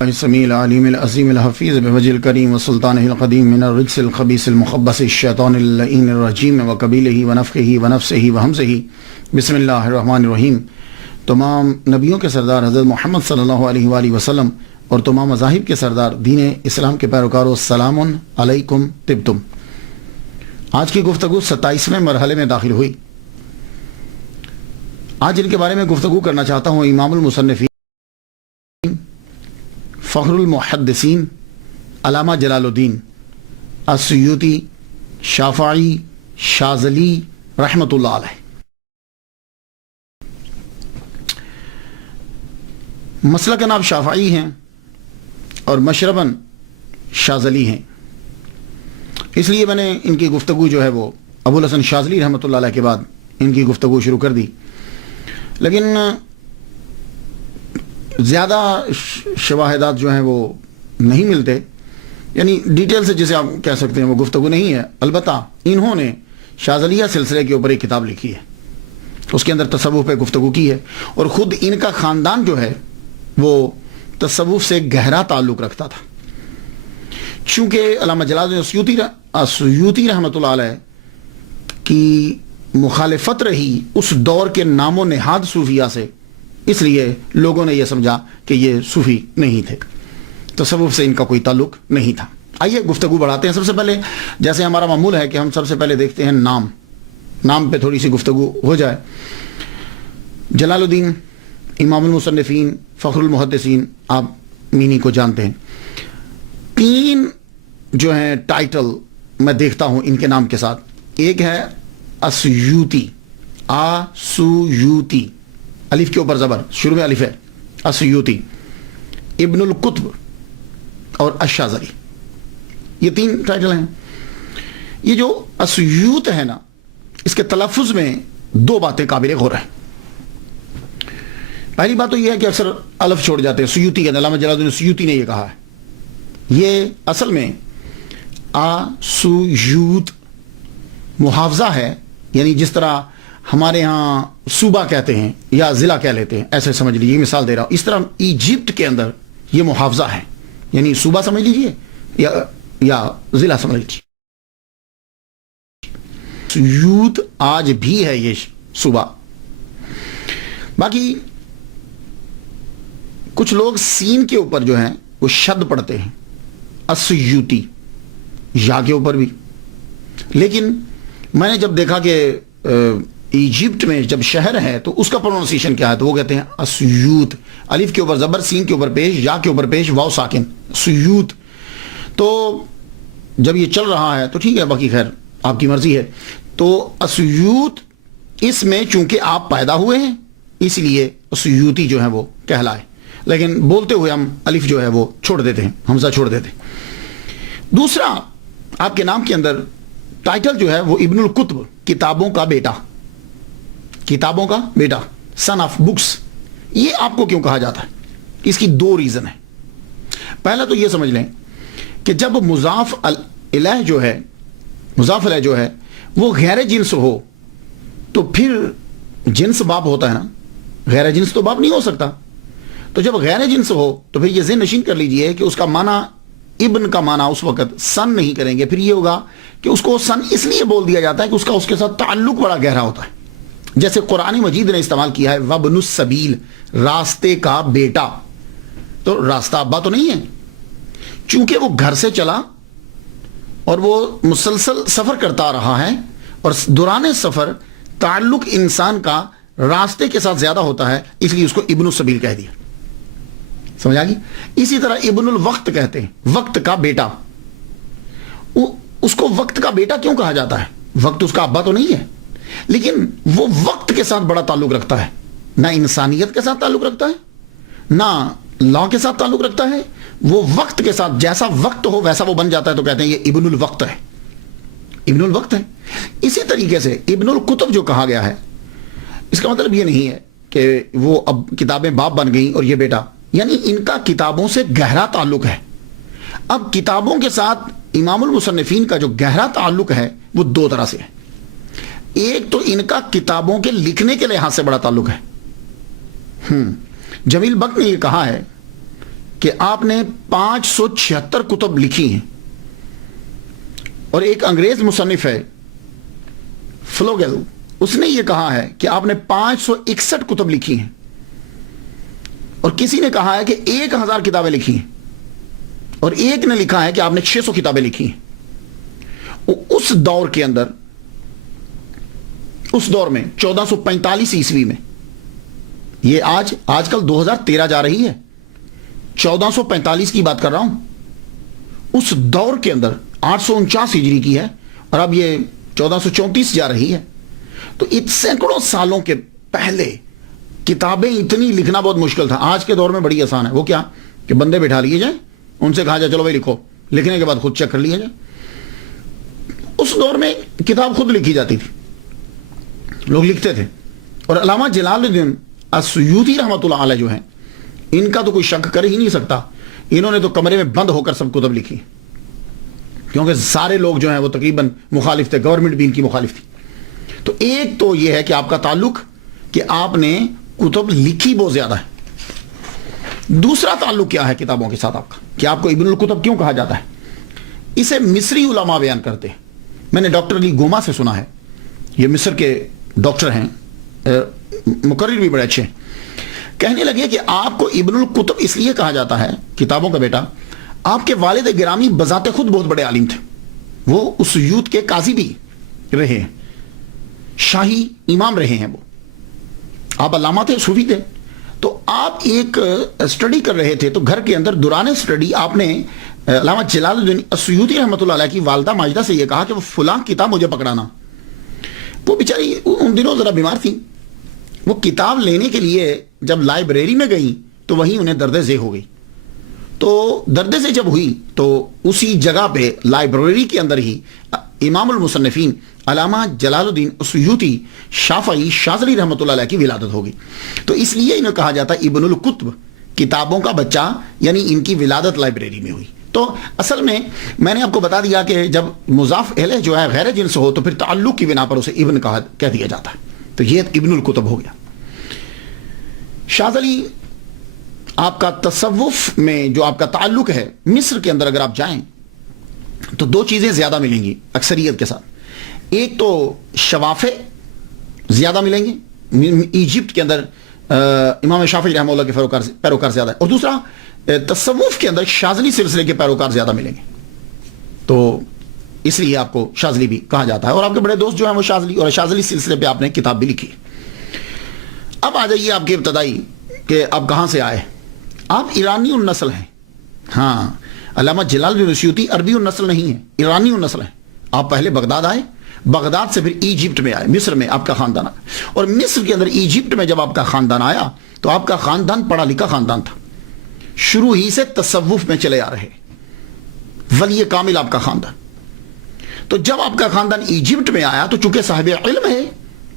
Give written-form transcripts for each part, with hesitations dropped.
السمیع العلیم العظیم الحفیظ بوجہ الکریم وسلطانہ القدیم من الرجس الخبیث المخبث الشیطان اللعین الرجیم وقبیلہ ونفخہ ونفسہ وہمزہ بسم اللہ الرحمن الرحیم۔ تمام نبیوں کے سردار حضرت محمد صلی اللہ علیہ وآلہ وسلم اور تمام مذاہب کے سردار دین اسلام کے پیروکاروں، السلام علیکم طبتم۔ آج کی گفتگو 27ویں مرحلے میں داخل ہوئی۔ آج ان کے بارے میں گفتگو کرنا چاہتا ہوں امام المصنفین، فخر المحدثین، علامہ جلال الدین السیوطی شافعی شاذلی رحمۃ اللہ علیہ۔ مسلکن آپ شافعی ہیں اور مشرباً شاذلی ہیں، اس لیے میں نے ان کی گفتگو جو ہے وہ ابو الحسن شاذلی رحمۃ اللہ علیہ کے بعد ان کی گفتگو شروع کر دی، لیکن زیادہ شواہدات جو ہیں وہ نہیں ملتے، یعنی ڈیٹیل سے جسے آپ کہہ سکتے ہیں وہ گفتگو نہیں ہے۔ البتہ انہوں نے شاذلیہ سلسلے کے اوپر ایک کتاب لکھی ہے، اس کے اندر تصوف پہ گفتگو کی ہے، اور خود ان کا خاندان جو ہے وہ تصوف سے گہرا تعلق رکھتا تھا۔ چونکہ علامہ جلال السیوطی رحمۃ اللہ علیہ کی مخالفت رہی اس دور کے نام و نہاد صوفیہ سے، اس لیے لوگوں نے یہ سمجھا کہ یہ صوفی نہیں تھے، تصوف سے ان کا کوئی تعلق نہیں تھا۔ آئیے گفتگو بڑھاتے ہیں۔ سب سے پہلے جیسے ہمارا معمول ہے کہ ہم سب سے پہلے دیکھتے ہیں نام پہ تھوڑی سی گفتگو ہو جائے۔ جلال الدین امام المصنفین فخر المحدثین، آپ مینی کو جانتے ہیں۔ 3 جو ہیں ٹائٹل میں دیکھتا ہوں ان کے نام کے ساتھ۔ ایک ہے السیوطی، آسویوتی، الف کے اوپر زبر، شروع میں الف ہے، السیوطی، ابن القطب اور الشاذلی، یہ 3 ٹائٹل ہیں۔ یہ جو السیوط ہے نا، اس کے تلفظ میں 2 باتیں قابل غور ہیں۔ پہلی بات تو یہ ہے کہ اکثر الف چھوڑ جاتے ہیں، سیوطی کے علامہ جلال الدین سیوطی نے یہ کہا ہے۔ یہ اصل میں آسویوت محافظہ ہے، یعنی جس طرح ہمارے ہاں صوبہ کہتے ہیں یا ضلع کہہ لیتے ہیں، ایسے سمجھ لیجیے، مثال دے رہا ہوں۔ اس طرح ایجپٹ کے اندر یہ محافظہ ہے، یعنی صوبہ سمجھ لیجیے یا ضلع سمجھ لیجیے۔ سیوط آج بھی ہے یہ صوبہ۔ باقی کچھ لوگ سین کے اوپر جو ہیں وہ شد پڑھتے ہیں، السیوطی، یا کے اوپر بھی، لیکن میں نے جب دیکھا کہ ایجپٹ میں جب شہر ہے تو اس کا پروننسیشن کیا ہے، تو وہ کہتے ہیں السیوط، الف کے اوپر زبر، سین کے اوپر پیش، یا کے اوپر پیش، واو ساکن، سیوط۔ تو جب یہ چل رہا ہے تو ٹھیک ہے، باقی خیر آپ کی مرضی ہے۔ تو السیوط اس میں چونکہ آپ پیدا ہوئے ہیں اس لیے السیوطی جو ہے وہ کہلائے، لیکن بولتے ہوئے ہم الف جو ہے وہ چھوڑ دیتے ہیں، حمزہ چھوڑ دیتے ہیں۔ دوسرا، آپ کے نام کے اندر ٹائٹل جو ہے وہ ابن القطب، کتابوں کا بیٹا، کتابوں کا بیٹا، سن آف بکس، یہ آپ کو کیوں کہا جاتا ہے؟ اس کی 2 ریزن ہیں۔ پہلا تو یہ سمجھ لیں کہ جب مضاف الیہ جو ہے وہ غیر جنس ہو تو پھر جنس باپ ہوتا ہے نا، غیر جنس تو باپ نہیں ہو سکتا۔ تو جب غیر جنس ہو تو پھر یہ ذہن نشین کر لیجئے کہ اس کا معنی، ابن کا معنی اس وقت سن نہیں کریں گے، پھر یہ ہوگا کہ اس کو سن اس لیے بول دیا جاتا ہے کہ اس کا اس کے ساتھ تعلق بڑا گہرا ہوتا ہے۔ جیسے قرآن مجید نے استعمال کیا ہے وابن السبیل، راستے کا بیٹا، تو راستہ ابا تو نہیں ہے، چونکہ وہ گھر سے چلا اور وہ مسلسل سفر کرتا رہا ہے، اور دوران سفر تعلق انسان کا راستے کے ساتھ زیادہ ہوتا ہے، اس لیے اس کو ابن السبیل کہہ دیا۔ سمجھ آگی؟ اسی طرح ابن الوقت کہتے ہیں، وقت کا بیٹا۔ اس کو وقت کا بیٹا کیوں کہا جاتا ہے؟ وقت اس کا ابا تو نہیں ہے، لیکن وہ وقت کے ساتھ بڑا تعلق رکھتا ہے، نہ انسانیت کے ساتھ تعلق رکھتا ہے، نہ لا کے ساتھ تعلق رکھتا ہے، وہ وقت کے ساتھ جیسا وقت ہو ویسا وہ بن جاتا ہے، تو کہتے ہیں یہ ابن الوقت ہے، ابن الوقت ہے۔ اسی طریقے سے ابن القطب جو کہا گیا ہے، اس کا مطلب یہ نہیں ہے کہ وہ اب کتابیں باپ بن گئیں اور یہ بیٹا، یعنی ان کا کتابوں سے گہرا تعلق ہے۔ اب کتابوں کے ساتھ امام المصنفین کا جو گہرا تعلق ہے وہ 2 طرح سے ہے۔ ایک تو ان کا کتابوں کے لکھنے کے لحاظ سے بڑا تعلق ہے۔ جمیل بخت نے یہ کہا ہے کہ آپ نے 576 کتب لکھی ہیں، اور ایک انگریز مصنف ہے فلوگل، اس نے یہ کہا ہے کہ آپ نے 561 کتب لکھی ہیں، اور کسی نے کہا ہے کہ 1000 کتابیں لکھی ہیں، اور ایک نے لکھا ہے کہ آپ نے 600 کتابیں لکھی ہیں۔ اس دور کے اندر، اس دور میں 1445 عیسوی میں، یہ آج کل 2013 جا رہی ہے، 1445 کی بات کر رہا ہوں، اس دور کے اندر 849 ہجری کی ہے، اور اب یہ 1434 جا رہی ہے۔ تو سینکڑوں سالوں کے پہلے کتابیں اتنی لکھنا بہت مشکل تھا۔ آج کے دور میں بڑی آسان ہے، وہ کیا کہ بندے بٹھا لیے جائیں، ان سے کہا جائے چلو بھائی لکھو، لکھنے کے بعد خود چیک کر لیا جائے۔ اس دور میں کتاب خود لکھی جاتی تھی، لوگ لکھتے تھے، اور علامہ جلال الدین السیوطی رحمۃ اللہ علیہ جو ہیں، ان کا تو کوئی شک کر ہی نہیں سکتا، انہوں نے تو کمرے میں بند ہو کر سب کتب لکھی، کیونکہ سارے لوگ جو ہیں وہ تقریباً مخالف تھے، گورنمنٹ بھی ان کی مخالف تھی۔ تو ایک تو یہ ہے کہ آپ کا تعلق کہ آپ نے کتب لکھی بہت زیادہ ہے۔ دوسرا تعلق کیا ہے کتابوں کے ساتھ آپ کا، کہ آپ کو ابن الکتب کیوں کہا جاتا ہے؟ اسے مصری علماء بیان کرتے ہیں۔ میں نے ڈاکٹر علی گوما سے سنا ہے، یہ مصر کے ڈاکٹر ہیں، مقرر بھی بڑے اچھے ہیں، کہنے لگے کہ آپ کو ابن الکتب اس لیے کہا جاتا ہے، کتابوں کا بیٹا، آپ کے والد گرامی بذات خود بہت بڑے عالم تھے، وہ اس یوت کے قاضی بھی رہے ہیں، شاہی امام رہے ہیں، وہ آپ علامہ تھے، صوفی تھے۔ تو آپ ایک اسٹڈی کر رہے تھے، تو گھر کے اندر دوران اسٹڈی آپ نے علامہ جلال الدین السیوطی رحمۃ اللہ علیہ کی والدہ ماجدہ سے یہ کہا کہ وہ فلاں کتاب مجھے پکڑانا۔ وہ بیچاری ان دنوں ذرا بیمار تھی، وہ کتاب لینے کے لیے جب لائبریری میں گئی تو وہیں انہیں درد ذیل ہو گئی۔ تو درد ذیل جب ہوئی تو اسی جگہ پہ لائبریری کے اندر ہی امام المصنفین علامہ جلال الدین السیوطی شافعی شاذلی رحمۃ اللہ علیہ کی ولادت ہوگی۔ تو اس لیے انہیں کہا جاتا ہے ابن الکتب، کتابوں کا بچہ، یعنی ان کی ولادت لائبریری میں ہوئی۔ تو اصل میں نے آپ کو بتا دیا کہ جب مضاف الیہ جو ہے غیر جنس ہو تو پھر تعلق کی بنا پر اسے ابن کہہ دیا جاتا ہے، تو یہ ابن الکتب ہو گیا۔ شاذلی آپ کا تصوف میں جو آپ کا تعلق ہے، مصر کے اندر اگر آپ جائیں تو دو چیزیں زیادہ ملیں گی اکثریت کے ساتھ۔ ایک تو شوافع زیادہ ملیں گے، ایجپٹ کے اندر امام شافعی رحمہ اللہ کے پیروکار زیادہ ہے، اور دوسرا تصوف کے اندر شاذلی سلسلے کے پیروکار زیادہ ملیں گے، تو اس لیے آپ کو شاذلی بھی کہا جاتا ہے۔ اور آپ کے بڑے دوست جو ہیں وہ شاذلی، اور شاذلی سلسلے پہ آپ نے کتاب بھی لکھی۔ اب آ جائیے آپ کے ابتدائی کہ آپ کہاں سے آئے۔ آپ ایرانی النسل ہیں، ہاں، علامہ جلال الدین السیوطی عربی النسل نہیں ہے، ایرانی النسل ہیں۔ آپ پہلے بغداد آئے، بغداد سے پھر ایجپٹ میں آئے، مصر میں آپ کا خاندان آیا، اور مصر کے اندر ایجپٹ میں جب آپ کا خاندان آیا تو آپ کا خاندان پڑھا لکھا خاندان تھا، شروع ہی سے تصوف میں چلے آ رہے، ولی کامل آپ کا خاندان۔ تو جب آپ کا خاندان ایجپٹ میں آیا تو چونکہ صاحب علم ہے،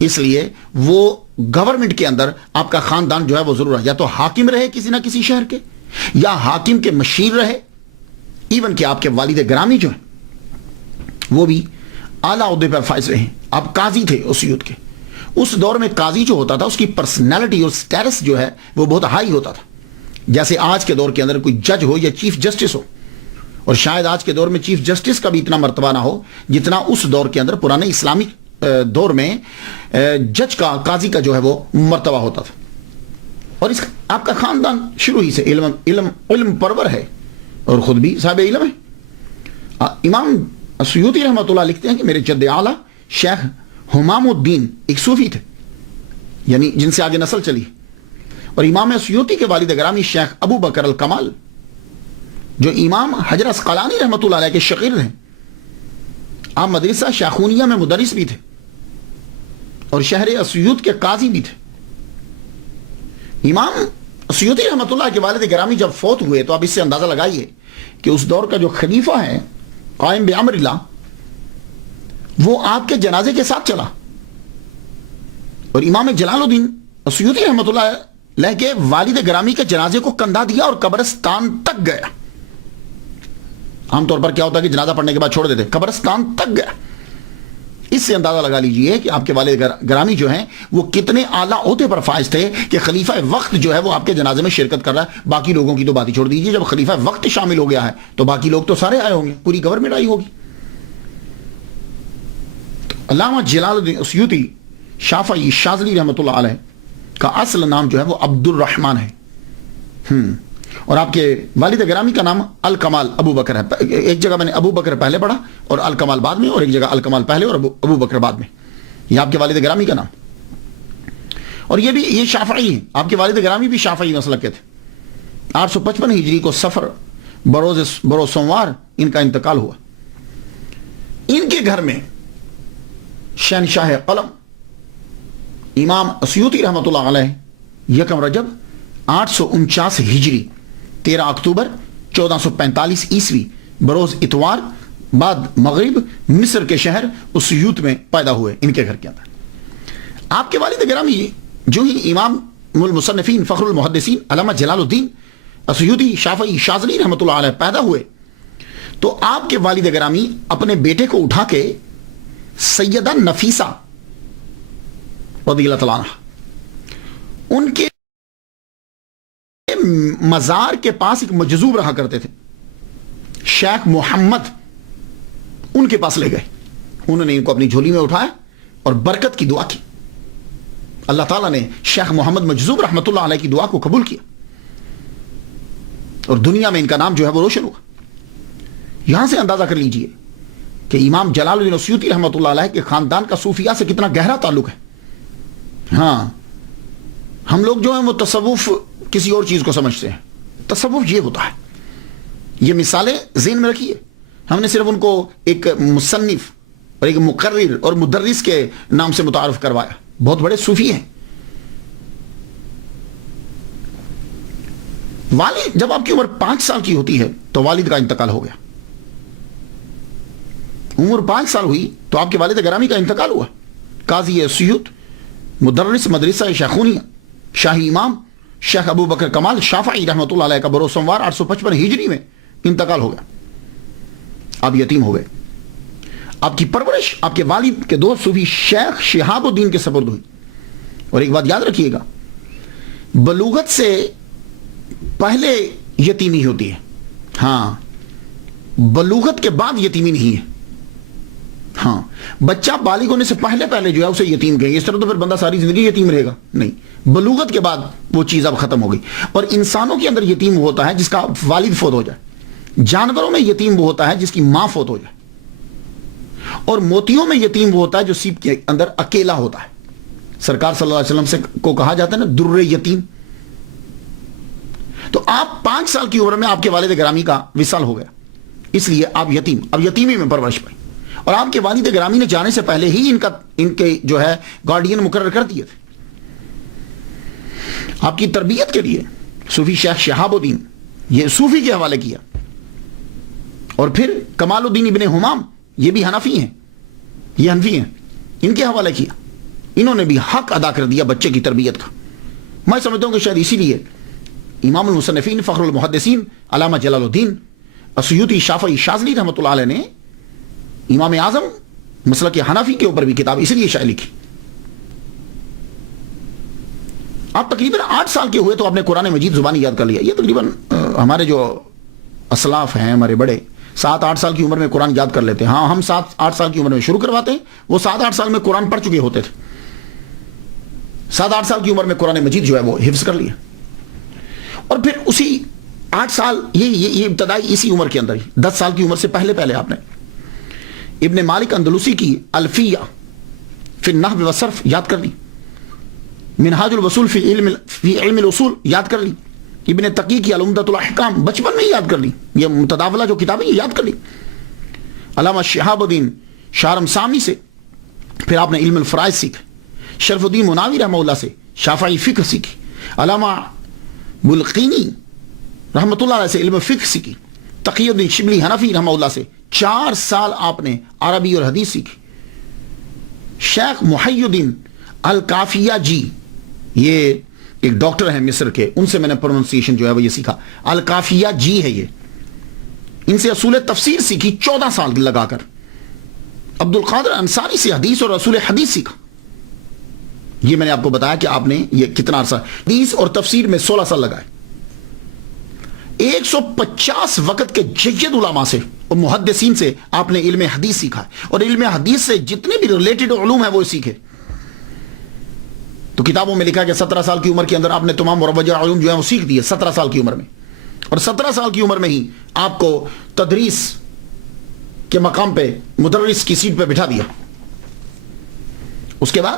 اس لیے وہ گورنمنٹ کے اندر آپ کا خاندان جو ہے وہ ضرور ہے، یا تو حاکم رہے کسی نہ کسی شہر کے، یا حاکم کے مشیر رہے، ایون کہ آپ کے والد گرامی جو ہیں وہ بھی اعلیٰ عہدے پر فائز رہے۔ آپ قاضی تھے اس یوتھ کے، اس دور میں قاضی جو ہوتا تھا اس کی پرسنالٹی اور سٹیٹس جو ہے وہ بہت ہائی ہوتا تھا، جیسے آج کے دور کے اندر کوئی جج ہو یا چیف جسٹس ہو، اور شاید آج کے دور میں چیف جسٹس کا بھی اتنا مرتبہ نہ ہو جتنا اس دور کے اندر پرانے اسلامی دور میں جج کا، قاضی کا جو ہے وہ مرتبہ ہوتا تھا۔ اور اس آپ کا خاندان شروع ہی سے علم پرور ہے، اور خود بھی صاحب علم ہے۔ امام سیوطی رحمۃ اللہ لکھتے ہیں کہ میرے جد اعلیٰ شیخ حمام الدین ایک صوفی تھے، یعنی جن سے آگے نسل چلی، اور امام سیوطی کے والد گرامی شیخ ابو بکر الکمال جو امام حجر اسقلانی رحمۃ اللہ علیہ کے شاگرد ہیں، آپ مدرسہ شیخونیہ میں مدرس بھی تھے اور شہر اسیوط کے قاضی بھی تھے۔ امام سیوطی رحمۃ اللہ کے والد گرامی جب فوت ہوئے تو آپ اس سے اندازہ لگائیے کہ اس دور کا جو خلیفہ ہے قائم بامر اللہ، وہ آپ کے جنازے کے ساتھ چلا، اور امام جلال الدین سیوطی رحمۃ اللہ علیہ کے والد گرامی کے جنازے کو کندھا دیا اور قبرستان تک گیا۔ عام طور پر کیا ہوتا ہے کہ جنازہ پڑھنے کے بعد چھوڑ دیتے، قبرستان تک گیا، اس سے اندازہ لگا لیجئے کہ آپ کے والد گرامی جو ہیں وہ کتنے اعلیٰ عہدے پر فائز تھے کہ خلیفہ وقت جو ہے وہ آپ کے جنازے میں شرکت کر رہا ہے. باقی لوگوں کی تو بات ہی چھوڑ دیجئے, جب خلیفہ وقت شامل ہو گیا ہے تو باقی لوگ تو سارے آئے ہوں گے, پوری گورنمنٹ آئی ہوگی. علامہ جلال الدین اسیوطی شافعی شاذلی رحمۃ اللہ علیہ کا اصل نام جو ہے وہ عبد الرحمن ہے, اور آپ کے والد گرامی کا نام الکمال ابو بکر ہے. ایک جگہ میں نے ابو بکر پہلے پڑھا اور الکمال بعد میں, اور ایک جگہ الکمال پہلے اور ابو بکر بعد میں. یہ آپ کے والد گرامی کا نام. اور یہ شافعی ہیں, آپ کے والد گرامی بھی شافعی مسلک کے تھے. 855 ہجری کو سفر بروز سوموار ان کا انتقال ہوا. ان کے گھر میں شہنشاہ قلم امام اسیوطی رحمۃ اللہ علیہ 1 رجب 849 ہجری 13 اکتوبر 1445 عیسوی بروز اتوار بعد مغرب مصر کے شہر اسیوط میں پیدا ہوئے. ان کے گھر کے اندر آپ کے والد گرامی جو ہی امام المصنفین فخر المحدثین علامہ جلال الدین اسیوطی شافعی شاذلی رحمۃ اللہ علیہ پیدا ہوئے تو آپ کے والد گرامی اپنے بیٹے کو اٹھا کے سیدہ نفیسہ رضی اللہ تعالیٰ عنہ ان کے مزار کے پاس ایک مجذوب رہا کرتے تھے شیخ محمد, ان کے پاس لے گئے. انہوں نے ان کو اپنی جھولی میں اٹھایا اور برکت کی دعا کی. اللہ تعالیٰ نے شیخ محمد مجذوب رحمۃ اللہ علیہ کی دعا کو قبول کیا اور دنیا میں ان کا نام جو ہے وہ روشن ہوا. یہاں سے اندازہ کر لیجئے کہ امام جلال الدین اسیوطی رحمۃ اللہ علیہ کے خاندان کا صوفیہ سے کتنا گہرا تعلق ہے. ہاں, ہم لوگ جو ہیں وہ تصوف کسی اور چیز کو سمجھتے ہیں. تصوف یہ ہوتا ہے. یہ مثالیں ذہن میں رکھیے. ہم نے صرف ان کو ایک مصنف اور ایک مقرر اور مدرس کے نام سے متعارف کروایا. بہت بڑے صوفی ہیں. والد جب آپ کی عمر 5 سال کی ہوتی ہے تو والد کا انتقال ہو گیا. عمر 5 سال ہوئی تو آپ کے والد گرامی کا انتقال ہوا. قاضی اسیوط مدرس مدرسہ شیخونیہ شاہی امام شیخ ابو بکر کمال شافعی رحمۃ اللہ علیہ کا بروز سوموار 855 ہجری میں انتقال ہو گیا. آپ یتیم ہو گئے. آپ کی پرورش آپ کے والد کے دوست صوفی شیخ شہاب الدین کے سپرد ہوئی. اور ایک بات یاد رکھیے گا, بلوغت سے پہلے یتیمی ہوتی ہے. ہاں, بلوغت کے بعد یتیمی نہیں ہے. ہاں, بچہ بالغ ہونے سے پہلے جو ہے اسے یتیم کہیں گے. اس طرح تو پھر بندہ ساری زندگی یتیم رہے گا. نہیں, بلوغت کے بعد وہ چیز اب ختم ہو گئی. اور انسانوں کے اندر یتیم ہوتا ہے جس کا والد فوت ہو جائے. جانوروں میں یتیم وہ ہوتا ہے جس کی ماں فوت ہو جائے. اور موتیوں میں یتیم وہ ہوتا ہے جو سیپ کے اندر اکیلا ہوتا ہے. سرکار صلی اللہ علیہ وسلم سے کو کہا جاتا ہے نا در یتیم. تو آپ 5 سال کی عمر میں آپ کے والد گرامی کا وصال ہو گیا, اس لیے آپ اب یتیمی میں پرورش پائی. اور آپ کے والد گرامی نے جانے سے پہلے ہی ان کے جو ہے گارڈین مقرر کر دیے تھے. آپ کی تربیت کے لیے صوفی شیخ شہاب الدین یہ صوفی کے حوالے کیا. اور پھر کمال الدین ابن حمام یہ بھی حنفی ہیں, یہ حنفی ہیں, ان کے حوالے کیا. انہوں نے بھی حق ادا کر دیا بچے کی تربیت کا. میں سمجھتا ہوں کہ شاید اسی لیے امام المصنفین فخر المحدثین علامہ جلال الدین اسیوطی شافعی شاذلی رحمۃ اللہ علیہ نے امام اعظم مسلک حنفی کے اوپر بھی کتاب اس لیے شائع لکھی. آپ تقریباً 8 سال کے ہوئے تو آپ نے قرآن مجید زبانی یاد کر لیا. یہ تقریباً ہمارے جو اسلاف ہیں ہمارے بڑے 7-8 سال کی عمر میں قرآن یاد کر لیتے ہیں. ہاں, ہم 7-8 سال کی عمر میں شروع کرواتے ہیں, وہ 7-8 سال میں قرآن پڑھ چکے ہوتے تھے. 7-8 سال کی عمر میں قرآن مجید جو ہے وہ حفظ کر لیا. اور پھر اسی 8 سال یہ ابتدائی اسی عمر کے اندر ہی 10 سال کی عمر سے پہلے آپ نے ابن مالک اندلسی کی الفیہ فی النحو والصرف یاد کر لی. منہاج الوصول فی علم الاصول یاد کر لی. ابن تقی کی العمدۃ الاحکام بچپن میں ہی یاد کر لی. یہ متداولہ جو کتابیں یہ یاد کر لی. علامہ شہاب الدین شارم سامی سے پھر آپ نے علم الفرائض سیکھا. شرف الدین مناوی رحمہ اللہ سے شافعی فقہ سیکھی. علامہ بلقینی رحمۃ اللہ علیہ سے علم فقہ سیکھی. تقی الدین شبلی حنفی رحمہ اللہ سے 4 سال آپ نے عربی اور حدیث سیکھی. شیخ محی الدین الکافیہ جی یہ ایک ڈاکٹر ہیں مصر کے, ان سے میں نے پروننسیشن جو ہے وہ یہ سیکھا. الکافیہ جی ہے یہ, ان سے اصول تفسیر سیکھی 14 سال لگا کر. عبد القادر انصاری سے حدیث اور رسول حدیث سیکھا. یہ میں نے آپ کو بتایا کہ آپ نے یہ کتنا عرصہ حدیث اور تفسیر میں 16 سال لگائے. 150 وقت کے جید علماء سے اور محدثین سے آپ نے علم حدیث سیکھا ہے, اور علم حدیث سے جتنے بھی ریلیٹڈ علوم ہیں وہ سیکھے. تو کتابوں میں لکھا کہ 17 سال کی عمر کے اندر آپ نے تمام مروجہ علوم جو ہیں وہ سیکھ دیے 17 سال کی عمر میں, اور 17 سال کی عمر میں ہی آپ کو تدریس کے مقام پہ مدرس کی سیٹ پہ بٹھا دیا. اس کے بعد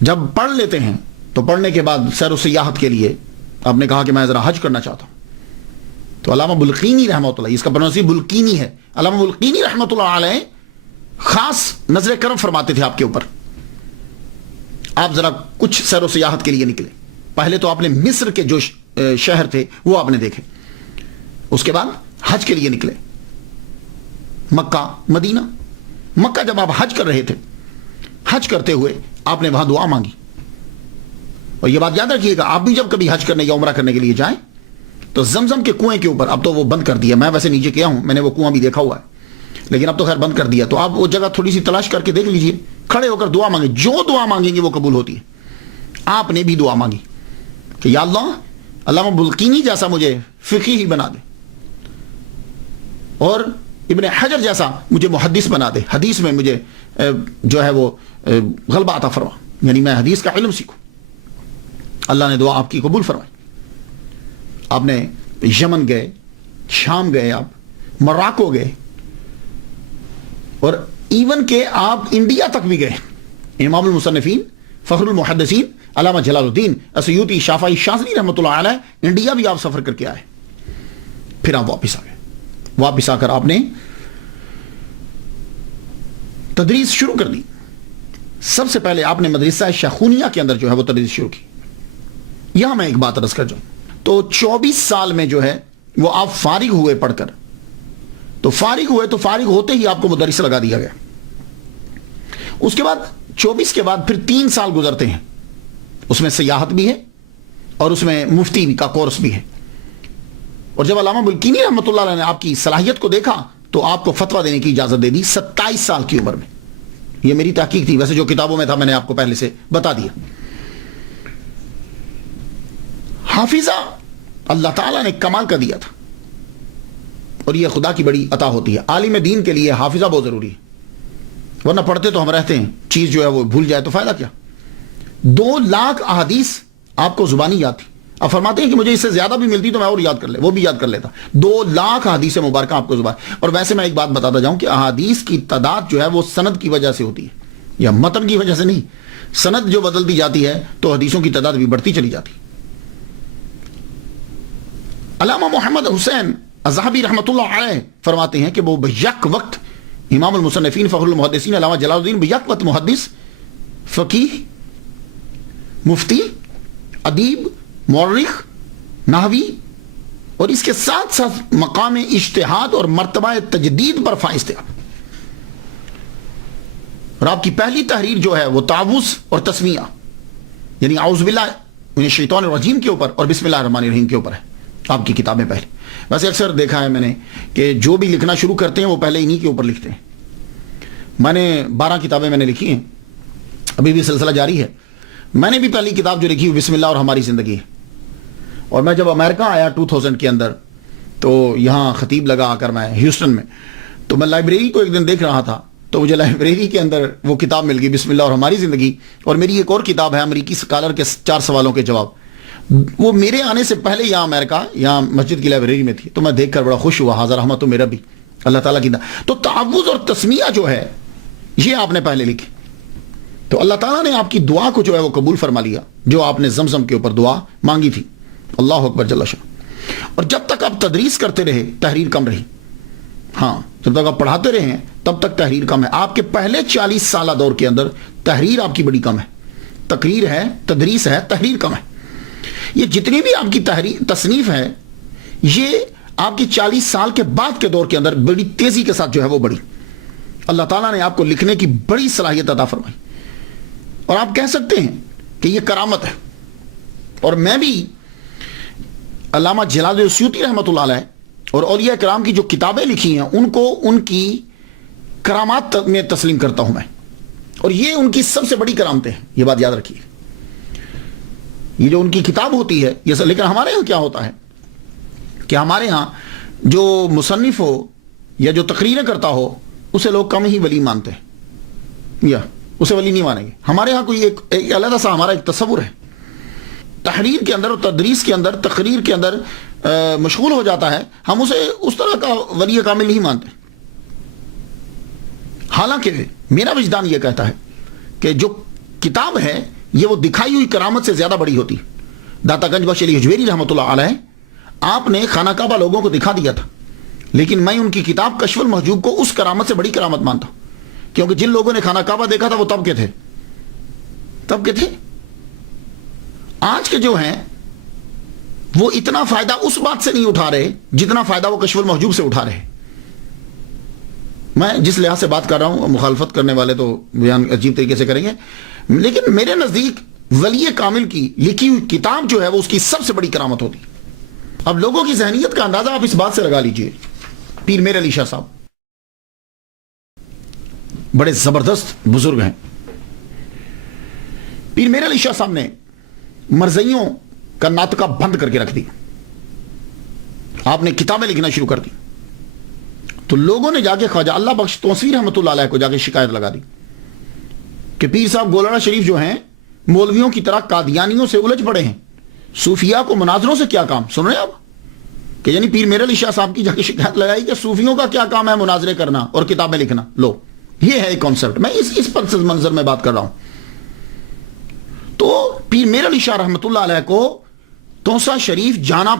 جب پڑھ لیتے ہیں تو پڑھنے کے بعد سیر و سیاحت کے لیے آپ نے کہا کہ میں ذرا حج کرنا چاہتا ہوں. تو علامہ بلقینی رحمۃ اللہ, اس کا پروننسی بلقینی ہے, علامہ بلقینی رحمۃ اللہ علیہ خاص نظر کرم فرماتے تھے آپ کے اوپر. آپ ذرا کچھ سیر و سیاحت کے لیے نکلے. پہلے تو آپ نے مصر کے جو شہر تھے وہ آپ نے دیکھے, اس کے بعد حج کے لیے نکلے مکہ مدینہ. مکہ جب آپ حج کر رہے تھے, حج کرتے ہوئے آپ نے وہاں دعا مانگی. اور یہ بات یاد رکھیے گا, آپ بھی جب کبھی حج کرنے یا عمرہ کرنے کے لیے جائیں تو زمزم کے کنویں کے اوپر, اب تو وہ بند کر دیا, میں ویسے نیچے گیا ہوں, میں نے وہ کنواں بھی دیکھا ہوا ہے, لیکن اب تو خیر بند کر دیا. تو آپ وہ جگہ تھوڑی سی تلاش کر کے دیکھ لیجئے, کھڑے ہو کر دعا مانگیں, جو دعا مانگیں گے وہ قبول ہوتی ہے. آپ نے بھی دعا مانگی کہ یا اللہ علامہ بلقینی جیسا مجھے فقیہ ہی بنا دے, اور ابن حجر جیسا مجھے محدث بنا دے, حدیث میں مجھے جو ہے وہ غلبہ عطا فرما, یعنی میں حدیث کا علم سیکھوں. اللہ نے دعا آپ کی قبول فرمائی. آپ نے یمن گئے, شام گئے, آپ مراکو گئے, اور ایون کہ آپ انڈیا تک بھی گئے. امام المصنفین فخر المحدثین علامہ جلال الدین السیوطی شافعی شاذلی رحمۃ اللہ علیہ انڈیا بھی آپ سفر کر کے آئے. پھر آپ واپس آ گئے. واپس آ کر آپ نے تدریس شروع کر دی. سب سے پہلے آپ نے مدرسہ شیخونیہ کے اندر جو ہے وہ تدریس شروع کی. یہاں میں ایک بات عرض کر جاؤں تو 24 سال میں جو ہے وہ آپ فارغ ہوئے پڑھ کر, تو فارغ ہوئے تو فارغ ہوتے ہی آپ کو مدرس لگا دیا گیا. اس کے بعد 24 کے بعد پھر 3 سال گزرتے ہیں, اس میں سیاحت بھی ہے اور اس میں مفتی کا کورس بھی ہے. اور جب علامہ بلقینی رحمۃ اللہ علیہ نے آپ کی صلاحیت کو دیکھا تو آپ کو فتویٰ دینے کی اجازت دے دی 27 سال کی عمر میں. یہ میری تحقیق تھی, ویسے جو کتابوں میں تھا میں نے آپ کو پہلے سے بتا دیا. حافظہ اللہ تعالیٰ نے کمال کا دیا تھا, اور یہ خدا کی بڑی عطا ہوتی ہے. عالم دین کے لیے حافظہ بہت ضروری ہے, ورنہ پڑھتے تو ہم رہتے ہیں, چیز جو ہے وہ بھول جائے تو فائدہ کیا. 2 لاکھ احادیث آپ کو زبانی یاد تھی. اب فرماتے ہیں کہ مجھے اس سے زیادہ بھی ملتی تو میں اور یاد کر لے, وہ بھی یاد کر لیتا. 2 لاکھ احادیث مبارکہ آپ کو زبان. اور ویسے میں ایک بات بتاتا جاؤں کہ احادیث کی تعداد جو ہے وہ سند کی وجہ سے ہوتی ہے, یا متن کی وجہ سے نہیں. سند جو بدلتی جاتی ہے تو حدیثوں کی تعداد بھی بڑھتی چلی جاتی. علامہ محمد حسین الذہبی رحمۃ اللہ علیہ فرماتے ہیں کہ وہ بیک وقت امام المصنفین فخر المحدثین علامہ جلال الدین بیک وقت محدث, فقیہ, مفتی, ادیب, مورخ, نحوی, اور اس کے ساتھ ساتھ مقام اجتہاد اور مرتبہ تجدید پر فائز تھے. اور آپ کی پہلی تحریر جو ہے وہ تعوذ اور تسمیہ, یعنی اعوذ باللہ من الشیطان الرجیم کے اوپر اور بسم اللہ الرحمن الرحیم کے اوپر ہے آپ کی کتابیں پہلے. ویسے اکثر دیکھا ہے میں نے کہ جو بھی لکھنا شروع کرتے ہیں وہ پہلے انہی کے اوپر لکھتے ہیں. میں نے 12 کتابیں میں نے لکھی ہیں, ابھی بھی سلسلہ جاری ہے. میں نے بھی پہلی کتاب جو لکھی بسم اللہ اور ہماری زندگی ہے. اور میں جب امریکہ آیا 2000 کے اندر, تو یہاں خطیب لگا آ کر میں ہیوسٹن میں, تو میں لائبریری کو ایک دن دیکھ رہا تھا, تو مجھے لائبریری کے اندر وہ کتاب مل گئی بسم اللہ اور ہماری زندگی. اور میری ایک اور کتاب ہے امریکی اسکالر کے 4 سوالوں کے جواب, وہ میرے آنے سے پہلے یہاں امریکہ یہاں مسجد کی لائبریری میں تھی. تو میں دیکھ کر بڑا خوش ہوا, حاضر رحمت تو میرا بھی اللہ تعالیٰ کی تو تعوذ اور تسمیہ جو ہے یہ آپ نے پہلے لکھی. تو اللہ تعالیٰ نے آپ کی دعا کو جو ہے وہ قبول فرما لیا, جو آپ نے زمزم کے اوپر دعا مانگی تھی. اللہ اکبر جل شان. اور جب تک آپ تدریس کرتے رہے تحریر کم رہی. ہاں, جب تک آپ پڑھاتے رہے ہیں تب تک تحریر کم ہے. آپ کے پہلے 40 سالہ دور کے اندر تحریر آپ کی بڑی کم ہے. تقریر ہے, تدریس ہے, تحریر کم ہے. یہ جتنی بھی آپ کی تحریر تصنیف ہے یہ آپ کی 40 سال کے بعد کے دور کے اندر بڑی تیزی کے ساتھ جو ہے وہ بڑی. اللہ تعالیٰ نے آپ کو لکھنے کی بڑی صلاحیت عطا فرمائی, اور آپ کہہ سکتے ہیں کہ یہ کرامت ہے. اور میں بھی علامہ جلال السیوطی رحمۃ اللہ علیہ اور اولیاء کرام کی جو کتابیں لکھی ہیں ان کو ان کی کرامات میں تسلیم کرتا ہوں میں، اور یہ ان کی سب سے بڑی کرامتیں ہیں، یہ بات یاد رکھیے. یہ جو ان کی کتاب ہوتی ہے یہ، لیکن ہمارے ہاں کیا ہوتا ہے کہ ہمارے ہاں جو مصنف ہو یا جو تقریریں کرتا ہو اسے لوگ کم ہی ولی مانتے ہیں، یا اسے ولی نہیں مانیں گے. ہمارے ہاں کوئی ایک علیحدہ سا ہمارا ایک تصور ہے، تحریر کے اندر اور تدریس کے اندر، تقریر کے اندر مشغول ہو جاتا ہے، ہم اسے اس طرح کا ولی کامل نہیں مانتے. حالانکہ میرا وجدان یہ کہتا ہے کہ جو کتاب ہے یہ وہ دکھائی ہوئی کرامت سے زیادہ بڑی ہوتی. داتا گنج بخش علی حجویری رحمۃ اللہ علیہ، آپ نے خانہ کعبہ لوگوں کو دکھا دیا تھا، لیکن میں ان کی کتاب کشف المحجوب کو اس کرامت سے بڑی کرامت مانتا ہوں، کیونکہ جن لوگوں نے خانہ کعبہ دیکھا تھا وہ تب کے تھے. آج کے جو ہیں وہ اتنا فائدہ اس بات سے نہیں اٹھا رہے جتنا فائدہ وہ کشف المحجوب سے اٹھا رہے. میں جس لحاظ سے بات کر رہا ہوں، مخالفت کرنے والے تو بیان عجیب طریقے سے کریں گے، لیکن میرے نزدیک ولی کامل کی لکھی ہوئی کتاب جو ہے وہ اس کی سب سے بڑی کرامت ہوتی. اب لوگوں کی ذہنیت کا اندازہ آپ اس بات سے لگا لیجئے. پیر میر علی شاہ صاحب بڑے زبردست بزرگ ہیں. پیر میر علی شاہ صاحب نے مرزیوں کا ناطقہ بند کر کے رکھ دی. آپ نے کتابیں لکھنا شروع کر دی تو لوگوں نے جا کے خواجہ اللہ بخش توسیع رحمۃ اللہ علیہ کو جا کے شکایت لگا دی کہ پیر صاحب گولڑا شریف جو ہیں مولویوں کی طرح قادیانیوں سے الجھ پڑے ہیں، صوفیاء کو مناظروں سے کیا کام. سن رہے ہیں آپ کہ یعنی پیر میر علی شاہ صاحب کی جا کے شکایت لگائی کہ صوفیوں کا کیا کام ہے مناظرے کرنا اور کتابیں لکھنا. لو یہ ہے ایک کانسیپٹ. میں اس پس منظر میں بات کر رہا ہوں. تو پیر میر علی شاہ رحمۃ اللہ علیہ کو توسا شریف جانا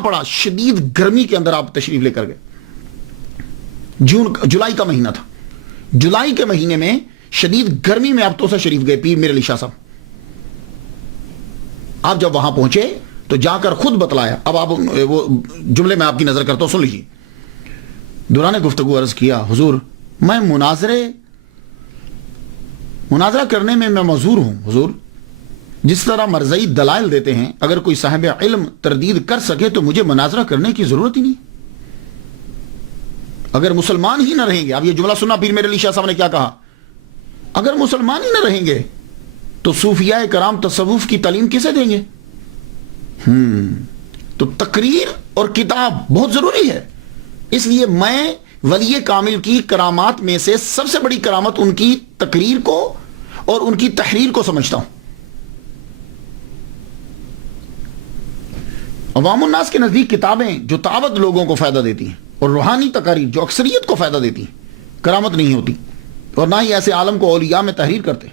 پڑا. شدید گرمی کے اندر آپ تشریف لے کر گئے. جولائی کا مہینہ تھا. جولائی کے مہینے میں شدید گرمی میں آپ توسا شریف گئے پیر میر علی شاہ صاحب. آپ جب وہاں پہنچے تو جا کر خود بتلایا. اب آپ وہ جملے میں آپ کی نظر کرتا ہوں، سن لیجیے. دوران گفتگو عرض کیا، حضور میں مناظرہ کرنے میں معذور ہوں. حضور جس طرح مرزئی دلائل دیتے ہیں، اگر کوئی صاحب علم تردید کر سکے تو مجھے مناظرہ کرنے کی ضرورت ہی نہیں. اگر مسلمان ہی نہ رہیں گے، اب یہ جملہ سنا پیر میر علی شاہ صاحب نے کیا کہا، اگر مسلمان ہی نہ رہیں گے تو صوفیاء کرام تصوف کی تعلیم کسے دیں گے؟ تو تقریر اور کتاب بہت ضروری ہے. اس لیے میں ولی کامل کی کرامات میں سے سب سے بڑی کرامت ان کی تقریر کو اور ان کی تحریر کو سمجھتا ہوں. عوام الناس کے نزدیک کتابیں جو تعبد لوگوں کو فائدہ دیتی ہیں اور روحانی تقاریر جو اکثریت کو فائدہ دیتی ہیں کرامت نہیں ہوتی، اور نہ ہی ایسے عالم کو اولیاء میں تحریر کرتے،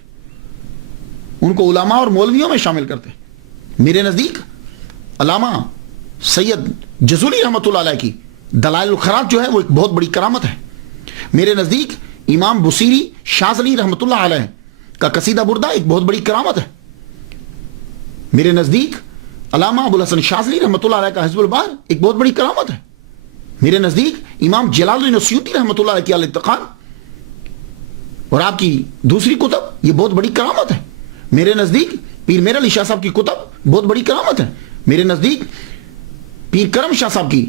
ان کو علماء اور مولویوں میں شامل کرتے. میرے نزدیک علامہ سید جزولی رحمۃ اللہ علیہ کی دلائل الخراج جو ہے وہ ایک بہت بڑی کرامت ہے. میرے نزدیک امام بصیری شاذلی رحمۃ اللہ علیہ کا قصیدہ بردہ ایک بہت بڑی کرامت ہے. میرے نزدیک علامہ ابو الحسن شاذلی رحمۃ اللہ علیہ کا حزب البار ایک بہت بڑی کرامت ہے. میرے نزدیک امام جلال الدین السیوطی رحمۃ اللہ علیہ کی الاتقان اور آپ کی دوسری کتب یہ بہت بڑی کرامت ہے. میرے نزدیک پیر میر علی شاہ صاحب کی کتب بہت بڑی کرامت ہے. میرے نزدیک پیر کرم شاہ صاحب کی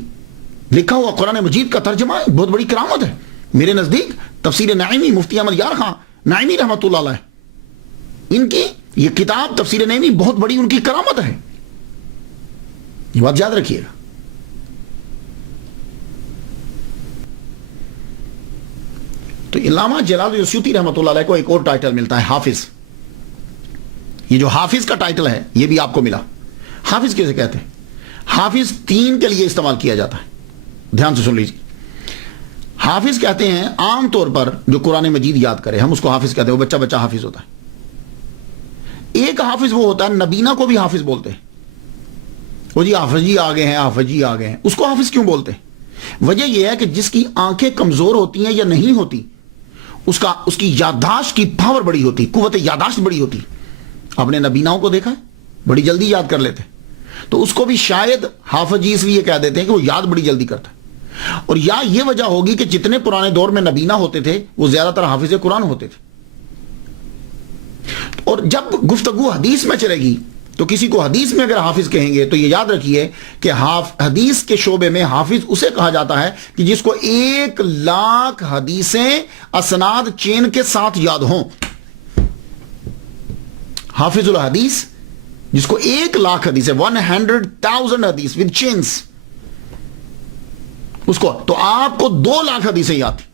لکھا ہوا قرآن مجید کا ترجمہ بہت بڑی کرامت ہے. میرے نزدیک تفسیر نعیمی مفتی احمد یار خان نعیمی رحمۃ اللہ علیہ، ان کی یہ کتاب تفسیر نعیمی بہت بڑی ان کی کرامت ہے. یہ بات یاد رکھیے گا. تو علامہ جلال السیوطی رحمۃ اللہ علیہ کو ایک اور ٹائٹل ملتا ہے حافظ. یہ جو حافظ کا ٹائٹل ہے یہ بھی آپ کو ملا. حافظ کیسے کہتے ہیں؟ حافظ تین کے لیے استعمال کیا جاتا ہے، دھیان سے سن لیجیے. حافظ کہتے ہیں عام طور پر جو قرآن مجید یاد کرے ہم اس کو حافظ کہتے ہیں، وہ بچہ حافظ ہوتا ہے. ایک حافظ وہ ہوتا ہے نبینا کو بھی حافظ بولتے ہیں. وہ جی حافظ جی آ گئے ہیں، حافظ جی آ گئے ہیں. اس کو حافظ کیوں بولتے ہیں؟ وجہ یہ ہے کہ جس کی آنکھیں کمزور ہوتی ہیں یا نہیں ہوتی اس کی یادداشت کی پاور بڑی ہوتی، قوت یادداشت بڑی ہوتی. آپ نے نبیناؤں کو دیکھا ہے بڑی جلدی یاد کر لیتے، تو اس کو بھی شاید حافظ جی اس لیے کہہ دیتے ہیں کہ وہ یاد بڑی جلدی کرتا ہے. اور یا یہ وجہ ہوگی کہ جتنے پرانے دور میں نبینا ہوتے تھے وہ زیادہ تر حافظ قرآن ہوتے تھے. اور جب گفتگو حدیث میں چلے گی تو کسی کو حدیث میں اگر حافظ کہیں گے تو یہ یاد رکھیے کہ حدیث کے شعبے میں حافظ اسے کہا جاتا ہے کہ جس کو 1,00,000 حدیثیں اسناد چین کے ساتھ یاد ہوں. حافظ الحدیث جس کو 1,00,000 حدیثیں 100,000 حدیث ود چینز اس کو, تو آپ کو 2,00,000 حدیثیں یاد تھی.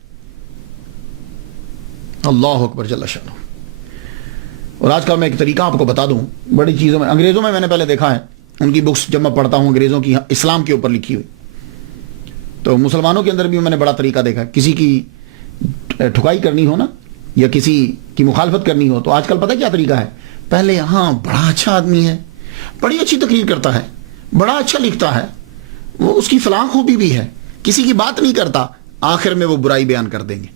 اللہ اکبر جل شانہ. اور آج کل میں ایک طریقہ آپ کو بتا دوں, بڑی چیزوں میں انگریزوں میں نے پہلے دیکھا ہے, ان کی بکس جب میں پڑھتا ہوں انگریزوں کی اسلام کے اوپر لکھی ہوئی, تو مسلمانوں کے اندر بھی میں نے بڑا طریقہ دیکھا. کسی کی ٹھکائی کرنی ہو نا, یا کسی کی مخالفت کرنی ہو, تو آج کل پتہ کیا طریقہ ہے, پہلے ہاں بڑا اچھا آدمی ہے, بڑی اچھی تقریر کرتا ہے, بڑا اچھا لکھتا ہے, وہ اس کی فلاں خوبی بھی ہے, کسی کی بات نہیں کرتا, آخر میں وہ برائی بیان کر دیں گے.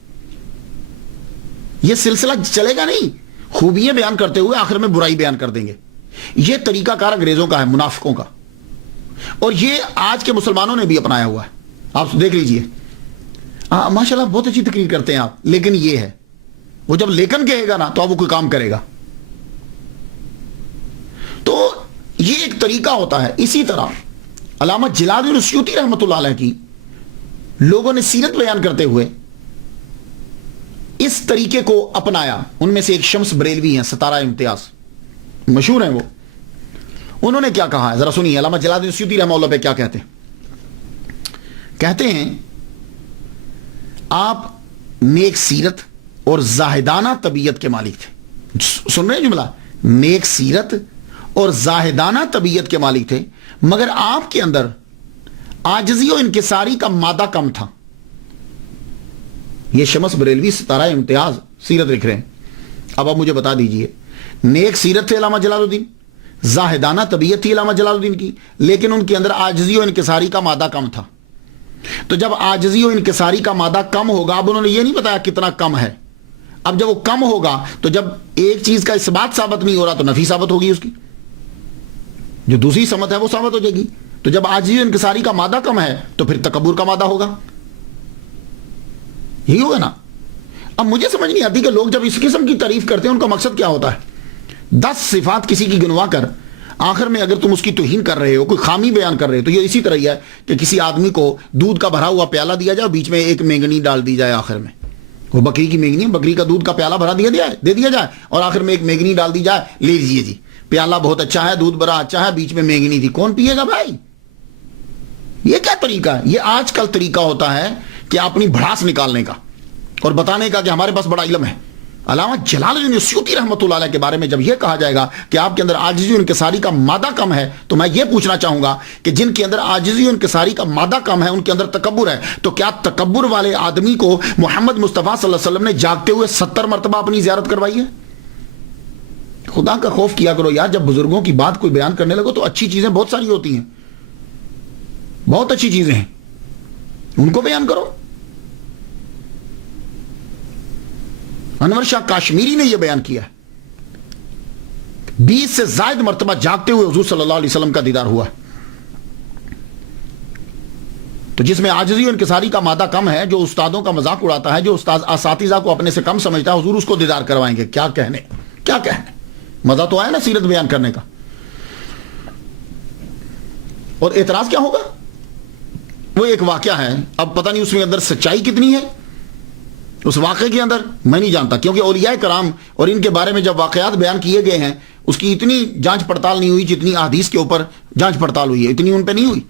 یہ سلسلہ چلے گا نہیں, خوبیاں بیان کرتے ہوئے آخر میں برائی بیان کر دیں گے. یہ طریقہ کار انگریزوں کا ہے, منافقوں کا, اور یہ آج کے مسلمانوں نے بھی اپنایا ہوا ہے. آپ دیکھ لیجئے, ماشاءاللہ بہت اچھی تقریر کرتے ہیں آپ, لیکن یہ ہے, وہ جب لیکن کہے گا نا تو اب وہ کوئی کام کرے گا. تو یہ ایک طریقہ ہوتا ہے. اسی طرح علامہ جلال الدین السیوطی رحمۃ اللہ علیہ کی لوگوں نے سیرت بیان کرتے ہوئے اس طریقے کو اپنایا. ان میں سے ایک شمس بریلوی ہیں, ستارہ امتیاز, مشہور ہیں وہ. انہوں نے کیا کہا ہے ذرا سنیے. علامہ جلال الدین السیوطی رحمہ اللہ پہ کیا کہتے ہیں. کہتے ہیں آپ نیک سیرت اور زاہدانہ طبیعت کے مالک تھے. سن رہے ہیں جملہ, نیک سیرت اور زاہدانہ طبیعت کے مالک تھے, مگر آپ کے اندر عاجزی و انکساری کا مادہ کم تھا. یہ شمس بریلوی ستارہ امتیاز سیرت لکھ رہے ہیں. اب آپ مجھے بتا دیجئے, نیک سیرت تھے علامہ جلال الدین, زاہدانہ طبیعت تھی علامہ جلال الدین کی, لیکن ان کے اندر عاجزی و انکساری کا مادہ کم تھا. تو جب عاجزی و انکساری کا مادہ کم ہوگا, اب انہوں نے یہ نہیں بتایا کتنا کم ہے, اب جب وہ کم ہوگا تو جب ایک چیز کا اثبات ثابت نہیں ہو رہا تو نفی ثابت ہوگی, اس کی جو دوسری سمت ہے وہ ثابت ہو جائے گی. تو جب عاجزی و انکساری کا مادہ کم ہے تو پھر تکبر کا مادہ ہوگا. یہی ہوگا نا. اب مجھے سمجھ نہیں آتی کہ لوگ جب اس قسم کی تعریف کرتے ہیں ان کا مقصد کیا ہوتا ہے. 10 صفات کسی کی گنوا کر آخر میں اگر تم اس کی توہین کر رہے ہو, کوئی خامی بیان کر رہے ہو, تو یہ اسی طرح ہی ہے کہ کسی آدمی کو دودھ کا بھرا ہوا پیالہ دیا جائے, بیچ میں ایک مینگنی ڈال دی جائے, آخر میں وہ بکری کی مینگنی, بکری کا دودھ کا پیالہ بھرا دے دیا جائے, اور آخر میں ایک مینگنی ڈال دی جائے, لے لیجیے جی پیالہ بہت اچھا ہے, دودھ بڑا اچھا ہے, بیچ میں مینگنی تھی, کون پیے گا بھائی. یہ کیا طریقہ ہے. یہ آج کل طریقہ ہوتا ہے کہ اپنی بھڑاس نکالنے کا اور بتانے کا کہ ہمارے پاس بڑا علم ہے. علامہ جلال الدین السیوطی رحمۃ اللہ علیہ کے بارے میں جب یہ کہا جائے گا کہ آپ کے اندر عاجزی و انکساری کا مادہ کم ہے, تو میں یہ پوچھنا چاہوں گا کہ جن کے اندر عاجزی و انکساری کا مادہ کم ہے ان کے اندر تکبر ہے, تو کیا تکبر والے آدمی کو محمد مصطفیٰ صلی اللہ علیہ وسلم نے جاگتے ہوئے 70 مرتبہ اپنی زیارت کروائی ہے. خدا کا خوف کیا کرو یار. جب بزرگوں کی بات کوئی بیان کرنے لگو تو اچھی چیزیں بہت ساری ہوتی ہیں, بہت اچھی چیزیں ہیں, ان کو بیان کرو. انور شاہ کاشمیری نے یہ بیان کیا ہے, 20 سے زائد مرتبہ جاگتے ہوئے حضور صلی اللہ علیہ وسلم کا دیدار ہوا ہے. تو جس میں عاجزی و انکساری کا مادہ کم ہے, جو استادوں کا مذاق اڑاتا ہے, جو استاد اساتذہ کو اپنے سے کم سمجھتا ہے, حضور اس کو دیدار کروائیں گے. کیا کہنے. مزہ تو آیا نا سیرت بیان کرنے کا. اور اعتراض کیا ہوگا. وہ ایک واقعہ ہے, اب پتہ نہیں اس میں اندر سچائی کتنی ہے اس واقعے کے اندر, میں نہیں جانتا, کیونکہ اولیاء کرام اور ان کے بارے میں جب واقعات بیان کیے گئے ہیں اس کی اتنی جانچ پڑتال نہیں ہوئی جتنی احادیث کے اوپر جانچ پڑتال ہوئی ہے, اتنی ان پہ نہیں ہوئی.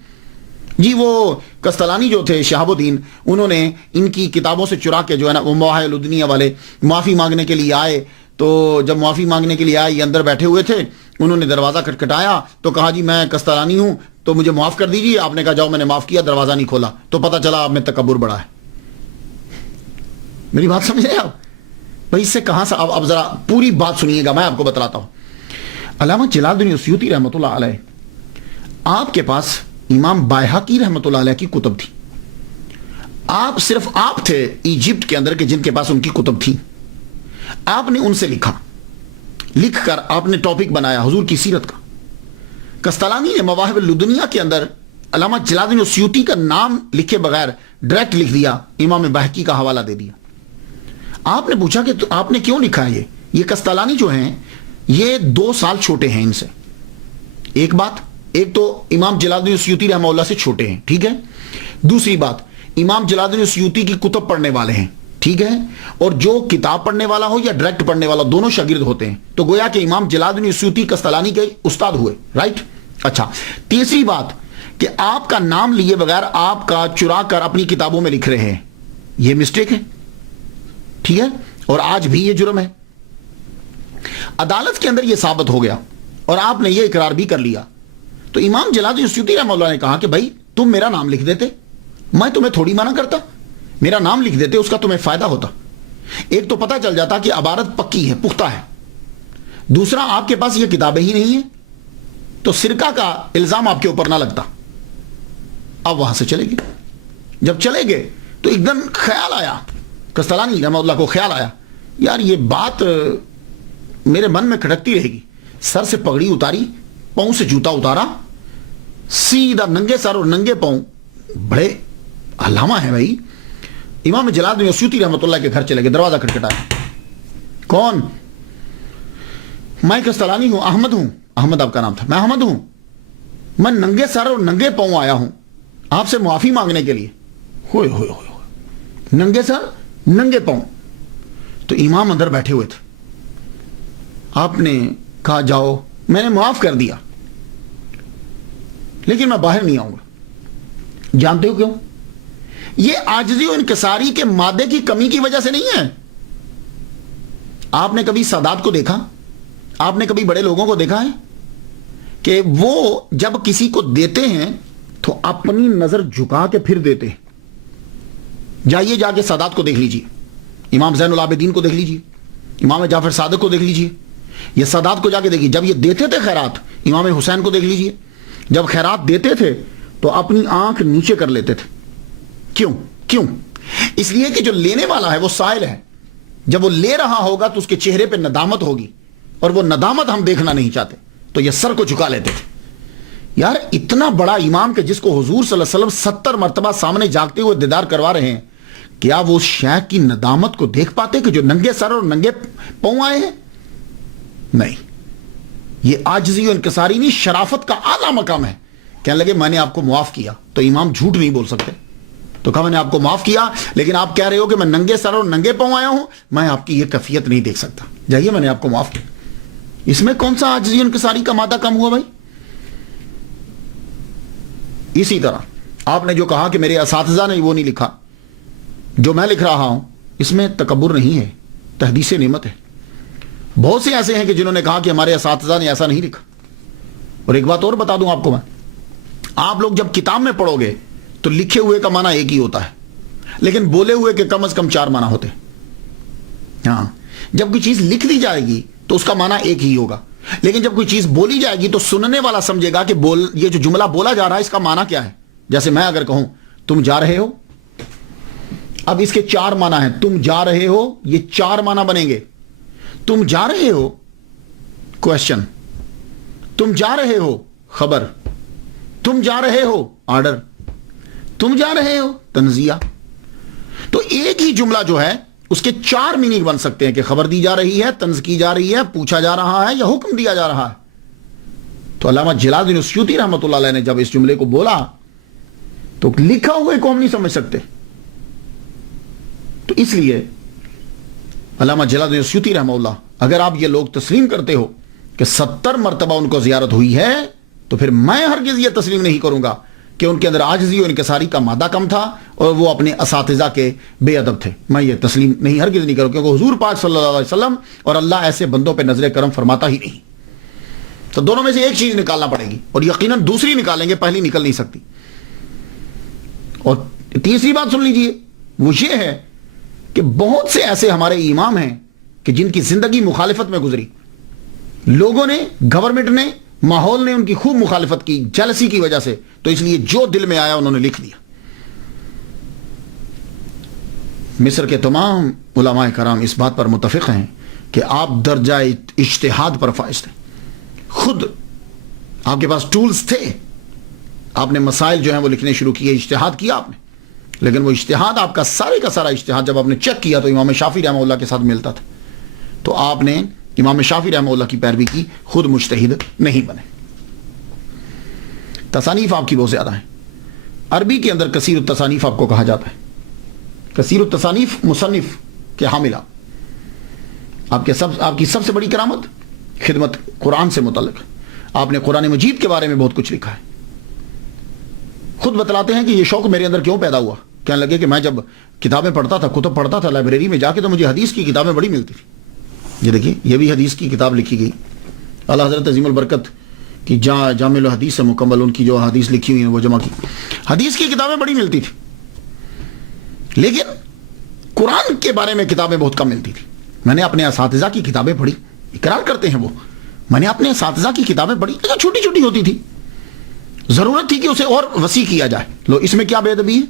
جی وہ کستلانی جو تھے شہاب الدین, انہوں نے ان کی کتابوں سے چرا کے جو ہے نا وہ مواہب الدنیا والے معافی مانگنے کے لیے آئے. تو جب معافی مانگنے کے لیے آئے, یہ اندر بیٹھے ہوئے تھے, انہوں نے دروازہ کھٹکھٹایا تو کہا جی میں کستلانی ہوں تو مجھے معاف کر دیجیے. آپ نے کہا جاؤ, میں نے معاف کیا, دروازہ نہیں کھولا, تو پتہ چلا آپ میں تکبر بڑا ہے. میری بات سمجھ رہے آپ بھائی, اس سے کہاں سے. اب ذرا پوری بات سنیے گا, میں آپ کو بتلاتا ہوں. علامہ جلال الدین السیوطی رحمۃ اللہ علیہ, آپ کے پاس امام بائہقی رحمۃ اللہ علیہ کی کتب تھی. آپ صرف آپ تھے ایجپٹ کے اندر کہ جن کے پاس ان کی کتب تھی. آپ نے ان سے لکھ کر آپ نے ٹاپک بنایا حضور کی سیرت کا. کستلانی نے مواہب الدنیا کے اندر علامہ جلال الدین السیوطی کا نام لکھے بغیر ڈائریکٹ لکھ دیا, امام بائہقی کا حوالہ دے دیا. آپ نے پوچھا کہ آپ نے کیوں لکھا ہے یہ کستلانی جو ہیں یہ 2 سال چھوٹے ہیں ان سے, ایک بات، ایک تو امام جلال الدین سیوطی رحمہ اللہ سے چھوٹے ہیں، ٹھیک ہے. دوسری بات، امام جلال الدین سیوطی کی کتب پڑھنے والے ہیں، ٹھیک ہے. اور جو کتاب پڑھنے والا ہو یا ڈائریکٹ پڑھنے والا، دونوں شاگرد ہوتے ہیں. تو گویا کہ امام جلال الدین سیوطی قسطلانی کے استاد ہوئے، رائٹ. اچھا، تیسری بات کہ آپ کا نام لیے بغیر آپ کا چرا کر اپنی کتابوں میں لکھ رہے ہیں، یہ مسٹیک ہے، ٹھیک ہے. اور آج بھی یہ جرم ہے. عدالت کے اندر یہ ثابت ہو گیا اور آپ نے یہ اقرار بھی کر لیا. تو امام جلال الدین سیوطی رحمہ اللہ نے کہا کہ بھائی تم میرا نام لکھ دیتے، میں تمہیں تھوڑی منع کرتا، میرا نام لکھ دیتے، اس کا تمہیں فائدہ ہوتا. ایک تو پتہ چل جاتا کہ عبارت پکی ہے، پختہ ہے. دوسرا، آپ کے پاس یہ کتابیں ہی نہیں ہیں تو سرقہ کا الزام آپ کے اوپر نہ لگتا. اب وہاں سے چلے گئے. جب چلے گئے تو ایک دم خیال آیا، قسطلانی رحمہ اللہ کو خیال آیا، یار یہ بات میرے من میں کھٹکتی رہے گی. سر سے پگڑی اتاری، پاؤں سے جوتا اتارا، سیدھا ننگے سر اور ننگے پاؤں، بڑے علامہ ہیں بھائی. امام جلال الدین سیوطی رحمۃ اللہ کے گھر چلے گئے. دروازہ کھٹکھٹایا. کون؟ میں قسطلانی ہوں، احمد ہوں. احمد آپ کا نام تھا. میں احمد ہوں، میں ننگے سر اور ننگے پاؤں آیا ہوں آپ سے معافی مانگنے کے لیے. ہوئے ہوئے ہوئے، ننگے سر ننگے پاؤں. تو امام اندر بیٹھے ہوئے تھے. آپ نے کہا جاؤ، میں نے معاف کر دیا لیکن میں باہر نہیں آؤں گا. جانتے ہو کیوں؟ یہ عاجزی و انکساری کے مادے کی کمی کی وجہ سے نہیں ہے. آپ نے کبھی سادات کو دیکھا؟ آپ نے کبھی بڑے لوگوں کو دیکھا ہے کہ وہ جب کسی کو دیتے ہیں تو اپنی نظر جھکا کے پھر دیتے ہیں؟ جائیے جا کے سادات کو دیکھ لیجیے، امام زین العابدین کو دیکھ لیجیے، امام جعفر صادق کو دیکھ لیجیے. یہ سادات کو جا کے دیکھیے، جب یہ دیتے تھے خیرات، امام حسین کو دیکھ لیجیے، جب خیرات دیتے تھے تو اپنی آنکھ نیچے کر لیتے تھے. کیوں؟ اس لیے کہ جو لینے والا ہے وہ سائل ہے. جب وہ لے رہا ہوگا تو اس کے چہرے پہ ندامت ہوگی، اور وہ ندامت ہم دیکھنا نہیں چاہتے، تو یہ سر کو جھکا لیتے تھے. یار اتنا بڑا امام کہ جس کو حضور صلی اللہ علیہ وسلم 70 مرتبہ سامنے جاگتے ہوئے دیدار کروا رہے ہیں، کیا وہ شیخ کی ندامت کو دیکھ پاتے کہ جو ننگے سر اور ننگے پاؤں آئے ہیں؟ نہیں. یہ عاجزی و انکساری نہیں، شرافت کا اعلیٰ مقام ہے. کہنے لگے میں نے آپ کو معاف کیا. تو امام جھوٹ نہیں بول سکتے. تو کہا میں نے آپ کو معاف کیا، لیکن آپ کہہ رہے ہو کہ میں ننگے سر اور ننگے پاؤں آیا ہوں، میں آپ کی یہ کیفیت نہیں دیکھ سکتا. جائیے، میں نے آپ کو معاف کیا. اس میں کون سا عاجزی و انکساری کا مادہ کم ہوا بھائی؟ اسی طرح آپ نے جو کہا کہ میرے اساتذہ نے وہ نہیں لکھا جو میں لکھ رہا ہوں، اس میں تکبر نہیں ہے، تحدیث نعمت ہے. بہت سے ایسے ہیں کہ جنہوں نے کہا کہ ہمارے اساتذہ نے ایسا نہیں لکھا. اور ایک بات اور بتا دوں آپ کو میں، آپ لوگ جب کتاب میں پڑھو گے تو لکھے ہوئے کا معنی ایک ہی ہوتا ہے، لیکن بولے ہوئے کے کم از کم 4 معنی ہوتے ہیں. ہاں، جب کوئی چیز لکھ دی جائے گی تو اس کا معنی ایک ہی ہوگا، لیکن جب کوئی چیز بولی جائے گی تو سننے والا سمجھے گا کہ یہ جو جملہ بولا جا رہا ہے اس کا معنی کیا ہے. جیسے میں اگر کہوں تم جا رہے ہو، اب اس کے 4 معنی ہیں. تم جا رہے ہو، یہ 4 معنی بنیں گے. تم جا رہے ہو، کوشچن. تم جا رہے ہو، خبر. تم جا رہے ہو، آرڈر. تم جا رہے ہو، تنزیہ. تو ایک ہی جملہ جو ہے اس کے 4 میننگ بن سکتے ہیں کہ خبر دی جا رہی ہے، طنز کی جا رہی ہے، پوچھا جا رہا ہے یا حکم دیا جا رہا ہے. تو علامہ جلال الدین سیوطی رحمۃ اللہ علیہ نے جب اس جملے کو بولا تو لکھا ہوئے کو ہم نہیں سمجھ سکتے. تو اس لیے علامہ جلال الدین سیوطی رحمہ اللہ، اگر آپ یہ لوگ تسلیم کرتے ہو کہ 70 مرتبہ ان کو زیارت ہوئی ہے، تو پھر میں ہرگز یہ تسلیم نہیں کروں گا کہ ان کے اندر عاجزی و انکساری کا مادہ کم تھا اور وہ اپنے اساتذہ کے بے ادب تھے. میں یہ تسلیم نہیں، ہرگز نہیں کروں، کیونکہ حضور پاک صلی اللہ علیہ وسلم اور اللہ ایسے بندوں پہ نظر کرم فرماتا ہی نہیں. تو دونوں میں سے ایک چیز نکالنا پڑے گی، اور یقیناً دوسری نکالیں گے، پہلی نکل نہیں سکتی. اور تیسری بات سن لیجئے، وہ یہ ہے کہ بہت سے ایسے ہمارے امام ہیں کہ جن کی زندگی مخالفت میں گزری. لوگوں نے، گورنمنٹ نے، ماحول نے ان کی خوب مخالفت کی، جیلسی کی وجہ سے. تو اس لیے جو دل میں آیا انہوں نے لکھ دیا. مصر کے تمام علماء کرام اس بات پر متفق ہیں کہ آپ درجہ اجتہاد پر فائز تھے. خود آپ کے پاس ٹولز تھے، آپ نے مسائل جو ہیں وہ لکھنے شروع کیے، اجتہاد کیا آپ نے. لیکن وہ اجتہاد آپ کا سارے کا سارا اجتہاد جب آپ نے چیک کیا تو امام شافعی رحمہ اللہ کے ساتھ ملتا تھا. تو آپ نے امام شافعی رحمہ اللہ کی پیروی کی، خود مجتہد نہیں بنے. تصانیف آپ کی بہت زیادہ ہیں. عربی کے اندر کثیر التصانیف آپ کو کہا جاتا ہے. کثیر التصانیف مصنف کے حاملہ. آپ کی سب سے بڑی کرامت خدمت قرآن سے متعلق. آپ نے قرآن مجید کے بارے میں بہت کچھ لکھا ہے. خود بتلاتے ہیں کہ یہ شوق میرے اندر کیوں پیدا ہوا. کہنے لگے کہ میں جب کتابیں پڑھتا تھا, کتب پڑھتا تھا لائبریری میں جا کے, تو مجھے حدیث کی کتابیں بڑی ملتی تھی. یہ دیکھیے, یہ بھی حدیث کی کتاب لکھی گئی. اعلیٰ حضرت عظیم البرکت کی جامع الحدیث سے مکمل ان کی جو حدیث لکھی ہوئی ہیں وہ جمع کی. حدیث کی کتابیں بڑی ملتی تھی, لیکن قرآن کے بارے میں کتابیں بہت کم ملتی تھی. میں نے اپنے اساتذہ کی کتابیں پڑھی, اقرار کرتے ہیں وہ, میں نے اپنے اساتذہ کی کتابیں پڑھی, چھوٹی چھوٹی ہوتی تھی. ضرورت تھی کہ اسے اور وسیع کیا جائے. لو, اس میں کیا بے ادبی ہے,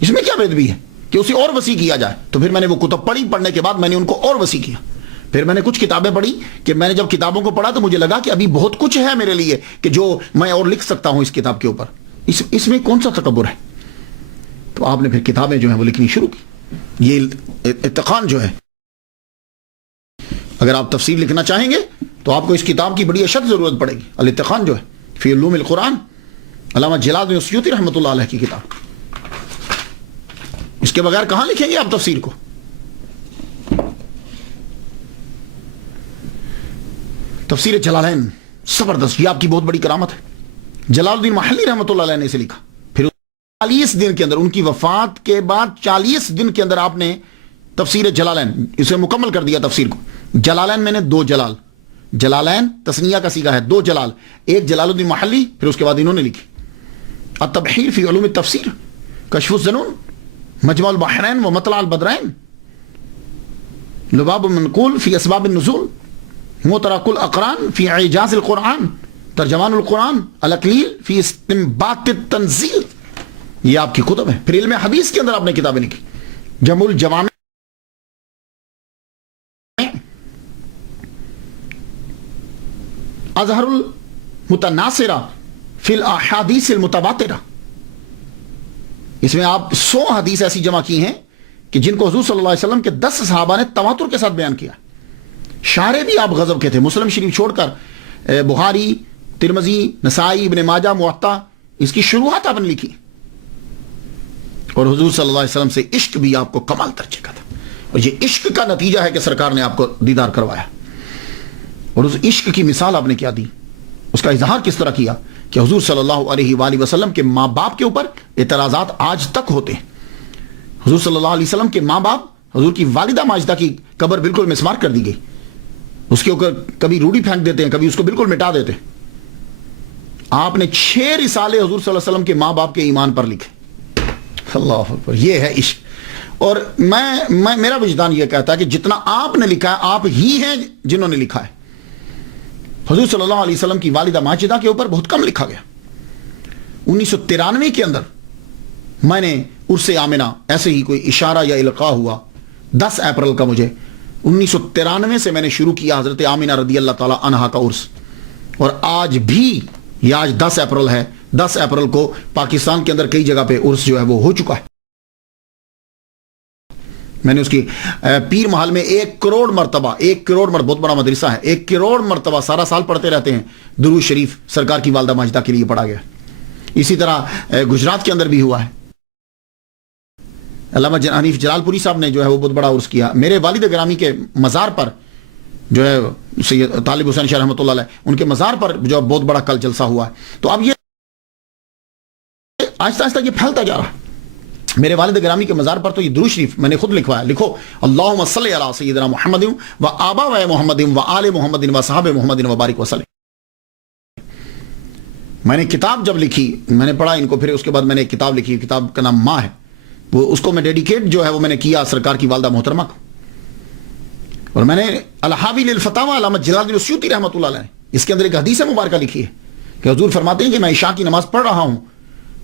اس میں کیا بے ادبی ہے کہ اسے اور وسیع کیا جائے. تو پھر میں نے وہ کتب پڑھی, پڑھنے کے بعد میں نے ان کو اور وسیع کیا. پھر میں نے کچھ کتابیں پڑھی کہ میں نے جب کتابوں کو پڑھا تو مجھے لگا کہ ابھی بہت کچھ ہے میرے لیے کہ جو میں اور لکھ سکتا ہوں اس کتاب کے اوپر. اس میں کون سا تکبر ہے. تو آپ نے پھر کتابیں جو ہیں وہ لکھنی شروع کی. یہ اتقان جو ہے, اگر آپ تفسیر لکھنا چاہیں گے تو آپ کو اس کتاب کی بڑی اشد ضرورت پڑے گی. الاتقان جو ہے فی علوم القرآن, علامہ جلال الدین السیوطی رحمۃ اللہ علیہ کی کتاب. اس کے بغیر کہاں لکھیں گے آپ تفسیر کو. تفسیر جلالین زبردست, یہ آپ کی بہت بڑی کرامت ہے. جلال الدین محلی رحمۃ اللہ علیہ نے اسے لکھا. پھر 40 دن کے اندر, ان کی وفات کے بعد 40 دن کے اندر آپ نے تفسیر جلالین اسے مکمل کر دیا. تفسیر کو جلالین میں نے 2 جلال, جلالین تسنیہ کا صیغہ ہے, 2 جلال, ایک جلال الدین محلی, پھر اس کے بعد انہوں نے لکھی التبحیر فی علوم التفسیر, کشف الظنون, مجمع البحرین و مطلع البدرین, لباب المنقول فی اسباب النزول, مطرق الاقران فی اعجاز القرآن, ترجمان القرآن, الاقلیل فی استنباط التنزیل. یہ آپ کی کتب ہے. پھر علم حدیث کے اندر آپ نے کتابیں لکھی. جمع الجوامع, اظہر المتناصرہ فی الاحادیث المتواترہ. اس میں آپ 100 حدیث ایسی جمع کی ہیں کہ جن کو حضور صلی اللہ علیہ وسلم کے 10 صحابہ نے تواتر کے ساتھ بیان کیا. شارح بھی آپ غضب کے تھے. مسلم شریف چھوڑ کر بخاری, ترمذی, نسائی, ابن ماجہ, موطا, اس کی شروعات آپ نے لکھی. اور حضور صلی اللہ علیہ وسلم سے عشق بھی آپ کو کمال درجے کا تھا. اور یہ عشق کا نتیجہ ہے کہ سرکار نے آپ کو دیدار کروایا. اور اس عشق کی مثال آپ نے کیا دی, اس کا اظہار کس طرح کیا کہ حضور صلی اللہ علیہ وآلہ وسلم کے ماں باپ کے اوپر اعتراضات آج تک ہوتے ہیں. حضور صلی اللہ علیہ وسلم کے ماں باپ, حضور کی والدہ ماجدہ کی قبر بالکل مسمار کر دی گئی. اس کے اوپر کبھی روڑی پھینک دیتے ہیں, کبھی اس کو بالکل مٹا دیتے ہیں. آپ نے 6 رسالے حضور صلی اللہ علیہ وسلم کے ماں باپ کے ایمان پر لکھے. اللہ اکبر, یہ ہے عشق. اور میرا وجدان یہ کہتا ہے کہ جتنا آپ نے لکھا ہے آپ ہی ہیں جنہوں نے لکھا ہے. حضور صلی اللہ علیہ وسلم کی والدہ ماجدہ کے اوپر بہت کم لکھا گیا. 1993 کے اندر میں نے عرس آمنہ ایسے ہی کوئی اشارہ یا القاء ہوا 10 اپریل کا. مجھے 1993 سے میں نے شروع کیا حضرت آمنہ رضی اللہ تعالی عنہا کا عرس, اور آج بھی یہ آج 10 اپریل ہے. 10 اپریل کو پاکستان کے اندر کئی جگہ پہ عرس جو ہے وہ ہو چکا ہے. میں نے اس کی پیر محل میں 1 کروڑ مرتبہ, 1 کروڑ مرتبہ, بہت بڑا مدرسہ ہے, 1 کروڑ مرتبہ سارا سال پڑھتے رہتے ہیں. درود شریف سرکار کی والدہ ماجدہ کے لیے پڑھا گیا. اسی طرح گجرات کے اندر بھی ہوا ہے. علامہ حنیف جلال پوری صاحب نے جو ہے وہ بہت بڑا عرس کیا. میرے والد گرامی کے مزار پر جو ہے سید طالب حسین شاہ رحمۃ اللہ علیہ, ان کے مزار پر جو بہت بڑا کل جلسہ ہوا ہے. تو اب یہ آہستہ آہستہ یہ پھیلتا جا رہا ہے. میرے والد گرامی کے مزار پر تو یہ درود شریف میں نے خود لکھوایا. لکھو اللہم صلی علی سیدنا محمد و آبا و محمد و آل محمد و صحاب محمد و بارک وسلم. میں نے کتاب جب لکھی, میں نے پڑھا ان کو, پھر اس کے بعد میں نے کتاب لکھی, کتاب کا نام ماں ہے. وہ اس کو میں ڈیڈیکیٹ جو ہے وہ میں نے کیا سرکار کی والدہ محترمہ کو. اور میں نے الحاوی للفتاوی علامہ جلال الدین السیوطی رحمۃ اللہ علیہ, اس کے اندر ایک حدیث مبارکہ لکھی ہے کہ حضور فرماتے ہیں کہ میں عشاء کی نماز پڑھ رہا ہوں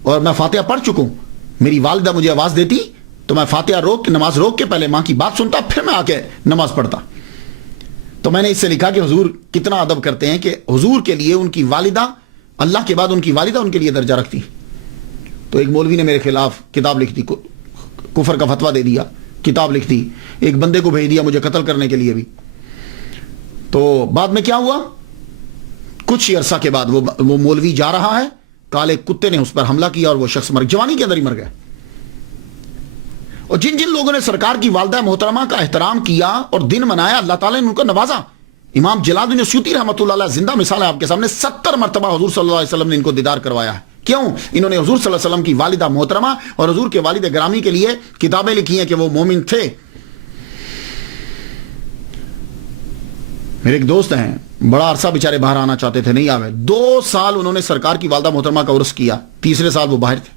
اور میں فاتحہ پڑھ چکا ہوں. میری والدہ مجھے آواز دیتی تو میں فاتحہ روک کے, نماز روک کے پہلے ماں کی بات سنتا, پھر میں آ کے نماز پڑھتا. تو میں نے اس سے لکھا کہ حضور کتنا ادب کرتے ہیں کہ حضور کے لیے ان کی والدہ, اللہ کے بعد ان کی والدہ ان کے لیے درجہ رکھتی. تو ایک مولوی نے میرے خلاف کتاب لکھ دی, کفر کا فتویٰ دے دیا, کتاب لکھ دی, ایک بندے کو بھیج دیا مجھے قتل کرنے کے لیے بھی. تو بعد میں کیا ہوا, کچھ عرصہ کے بعد وہ مولوی جا رہا ہے، کالے کتے نے اس پر حملہ کیا اور وہ شخص جوانی کے اندر ہی مر گیا. اور جن جن لوگوں نے سرکار کی والدہ محترمہ کا احترام کیا اور دن منایا، اللہ تعالیٰ نے ان کو نوازا. امام جلال الدین سیوطی رحمۃ اللہ علیہ زندہ مثال ہے آپ کے سامنے. 70 مرتبہ حضور صلی اللہ علیہ وسلم نے ان کو دیدار کروایا ہے. کیوں؟ انہوں نے حضور صلی اللہ علیہ وسلم کی والدہ محترمہ اور حضور کے والد گرامی کے لیے کتابیں لکھی ہیں کہ وہ مومن تھے. میرے ایک دوست ہیں، بڑا عرصہ بیچارے باہر آنا چاہتے تھے، نہیں آوے. 2 سال انہوں نے سرکار کی والدہ محترمہ کا عرس کیا، تیسرے سال وہ باہر تھے.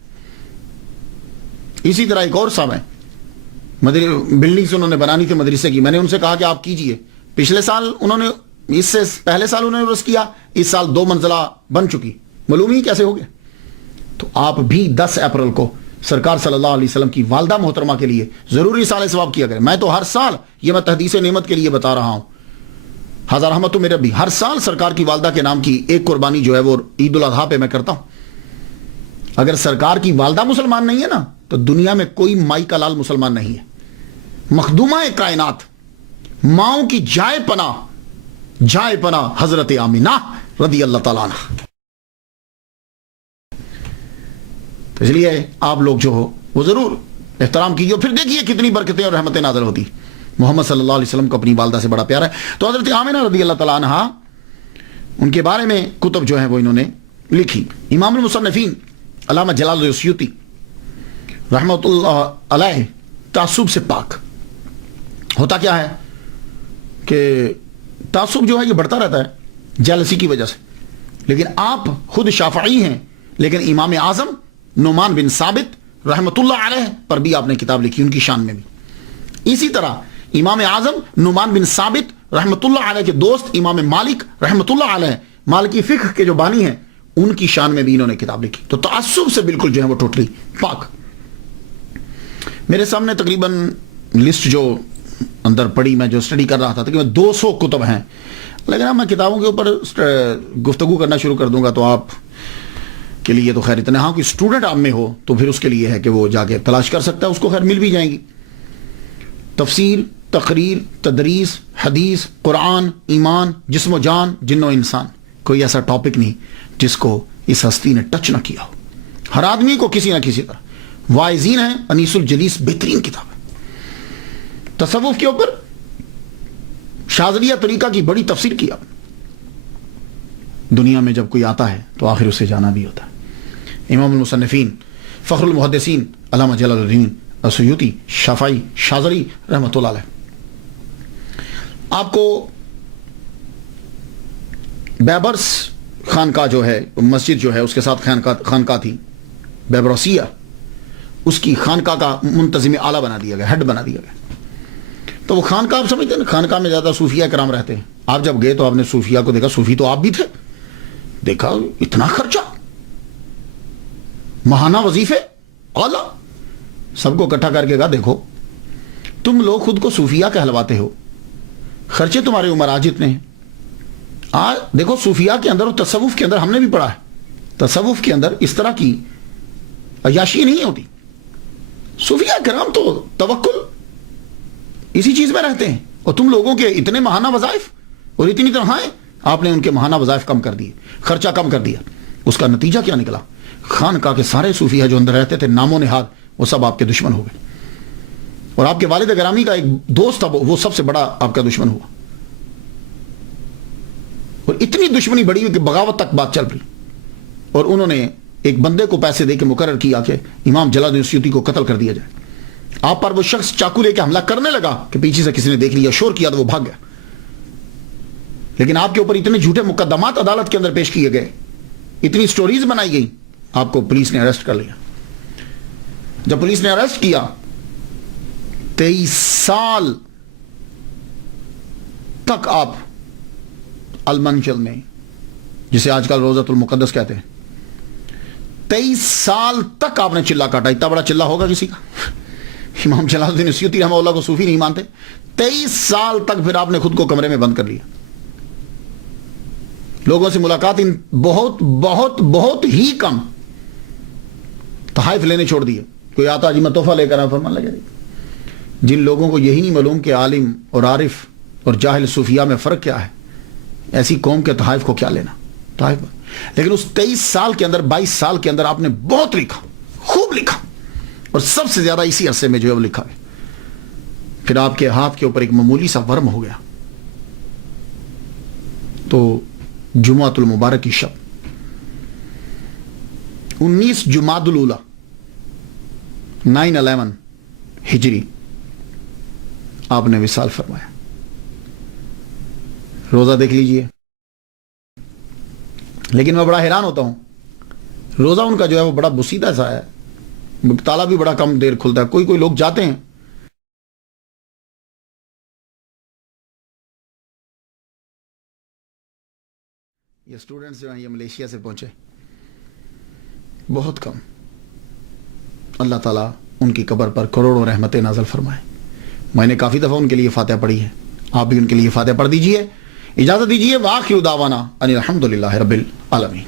اسی طرح ایک اور صاحب ہیں، بلڈنگ سے انہوں نے بنانی تھی مدرسے کی. میں نے ان سے کہا کہ آپ کیجئے. پچھلے سال انہوں نے، اس سے پہلے سال انہوں نے عرس کیا، اس سال 2 منزلہ بن چکی. معلوم ہی کیسے ہو گیا. تو آپ بھی 10 اپریل کو سرکار صلی اللہ علیہ وسلم کی والدہ محترمہ کے لیے ضروری سال ثواب کیا کریں. میں تو ہر سال، یہ میں تحدیث نعمت کے لیے بتا رہا ہوں، ہزار رحمت میرے بھی، ہر سال سرکار کی والدہ کے نام کی ایک قربانی جو ہے وہ عید الاضحیٰ پہ میں کرتا ہوں. اگر سرکار کی والدہ مسلمان نہیں ہے نا، تو دنیا میں کوئی مائی کا لال مسلمان نہیں ہے. مخدومہ کائنات، ماؤں کی جائے پناہ حضرت آمینہ رضی اللہ تعالیٰ عنہ. اس لیے آپ لوگ جو ہو وہ ضرور احترام کیجیے. پھر دیکھیے کتنی برکتیں اور رحمتیں نازل ہوتی. محمد صلی اللہ علیہ وسلم کو اپنی والدہ سے بڑا پیار ہے. تو حضرت آمینہ رضی اللہ تعالیٰ عنہ، ان کے بارے میں کتب جو ہیں وہ انہوں نے لکھی. امام المصنفین علامہ جلال الدین سیوطی رحمۃ اللہ علیہ تعصب سے پاک. ہوتا کیا ہے کہ تعصب جو ہے یہ بڑھتا رہتا ہے جیلسی کی وجہ سے. لیکن آپ خود شافعی ہیں، لیکن امام اعظم نعمان بن ثابت رحمۃ اللہ علیہ پر بھی آپ نے کتاب لکھی، ان کی شان میں بھی. اسی طرح امام اعظم نعمان بن ثابت رحمۃ اللہ علیہ کے دوست امام مالک رحمۃ اللہ علیہ، مالکی فقہ کے جو بانی ہیں، ان کی شان میں بھی انہوں نے کتاب لکھی. تو تعصب سے بالکل جو ہے وہ ٹوٹلی پاک. میرے سامنے تقریباً لسٹ جو اندر پڑی، میں جو اسٹڈی کر رہا تھا تقریباً 200 کتب ہیں. لیکن اب میں کتابوں کے اوپر گفتگو کرنا شروع کر دوں گا تو آپ کے لیے تو خیر اتنا، ہاں کوئی اسٹوڈنٹ آپ میں ہو تو پھر اس کے لیے ہے کہ وہ جا کے تلاش کر سکتا ہے، اس کو خیر مل بھی جائیں گی. تفسیر، تقریر، تدریس، حدیث، قرآن، ایمان، جسم و جان، جن و انسان، کوئی ایسا ٹاپک نہیں جس کو اس ہستی نے ٹچ نہ کیا ہو. ہر آدمی کو کسی نہ کسی طرح. واعظین ہیں، انیس الجلیس بہترین کتاب ہے. تصوف کے اوپر شاذلیہ طریقہ کی بڑی تفسیر کی آپ. دنیا میں جب کوئی آتا ہے تو آخر اسے جانا بھی ہوتا ہے. امام المصنفین فخر المحدثین علامہ جلال الدین السیوطی شافعی شاذلی رحمۃ اللہ علیہ. آپ کو بیبرس خانقاہ جو ہے، مسجد جو ہے اس کے ساتھ خانقاہ تھی بیبروسیہ، اس کی خانقاہ کا منتظم اعلیٰ بنا دیا گیا، ہیڈ بنا دیا گیا. تو وہ خانقاہ آپ سمجھتے ہیں نا، خانقاہ میں زیادہ صوفیہ کرام رہتے ہیں. آپ جب گئے تو آپ نے صوفیہ کو دیکھا، صوفی تو آپ بھی تھے، دیکھا اتنا خرچہ، ماہانہ وظیفے اعلیٰ، سب کو اکٹھا کر کے کہا دیکھو تم لوگ خود کو صوفیہ کہلواتے ہو، خرچے تمہارے عمر جتنے ہیں. آج دیکھو صوفیہ کے اندر اور تصوف کے اندر ہم نے بھی پڑھا ہے، تصوف کے اندر اس طرح کی عیاشی نہیں ہوتی. صوفیہ کرام تو توکل اسی چیز میں رہتے ہیں، اور تم لوگوں کے اتنے ماہانہ وظائف اور اتنی تنخواہیں، آپ نے ان کے ماہانہ وظائف کم کر دیے، خرچہ کم کر دیا. اس کا نتیجہ کیا نکلا؟ خانقاہ کے سارے صوفیہ جو اندر رہتے تھے نام و نہاد وہ سب آپ کے دشمن ہو گئے. اور آپ کے والد گرامی کا ایک دوست تھا، وہ سب سے بڑا آپ کا دشمن ہوا. اور اتنی دشمنی بڑی ہوئی کہ بغاوت تک بات چل رہی. اور انہوں نے ایک بندے کو پیسے دے کے مقرر کیا کہ امام جلال الدین سیوطی کو قتل کر دیا جائے. آپ پر وہ شخص چاقو لے کے حملہ کرنے لگا کہ پیچھے سے کسی نے دیکھ لیا، شور کیا تو وہ بھاگ گیا. لیکن آپ کے اوپر اتنے جھوٹے مقدمات عدالت کے اندر پیش کیے گئے، اتنی سٹوریز بنائی گئی، آپ کو پولیس نے اریسٹ کر لیا. جب پولیس نے اریسٹ کیا 23 سال تک آپ المنچل میں، جسے آج کل روزۃ المقدس کہتے ہیں، 23 سال تک آپ نے چلا کاٹا. اتنا بڑا چلا ہوگا کسی کا؟ امام جلال الدین سیوطی رحمہ اللہ کو صوفی نہیں مانتے. 23 سال تک پھر آپ نے خود کو کمرے میں بند کر لیا. لوگوں سے ملاقات بہت بہت بہت ہی کم، تحائف لینے چھوڑ دیے. کوئی آتا جی میں تحفہ لے کر آیا، فرمان لگے. جن لوگوں کو یہی نہیں معلوم کہ عالم اور عارف اور جاہل صوفیہ میں فرق کیا ہے، ایسی قوم کے تحائف کو کیا لینا. طائف پر. لیکن اس 23 سال کے اندر 22 سال کے اندر آپ نے بہت لکھا, خوب لکھا, اور سب سے زیادہ اسی عرصے میں جو ہے وہ لکھا ہے. پھر آپ کے ہاتھ کے اوپر ایک معمولی سا ورم ہو گیا. تو جمعۃ المبارک کی شب 19 جمادی الاولیٰ 9/11 ہجری آپ نے وصال فرمایا. روزہ دیکھ لیجئے. لیکن میں بڑا حیران ہوتا ہوں, روزہ ان کا جو ہے وہ بڑا بسیدہ سا ہے, تالا بھی بڑا کم دیر کھلتا ہے. کوئی لوگ جاتے ہیں, یہ اسٹوڈنٹس جو ہیں یہ ملیشیا سے پہنچے, بہت کم. اللہ تعالیٰ ان کی قبر پر کروڑوں رحمتیں نازل فرمائے. میں نے کافی دفعہ ان کے لیے فاتحہ پڑھی ہے, آپ بھی ان کے لیے فاتحہ پڑھ دیجئے. اجازت دیجئے. وآخر دعوانا ان الحمدللہ رب العالمین.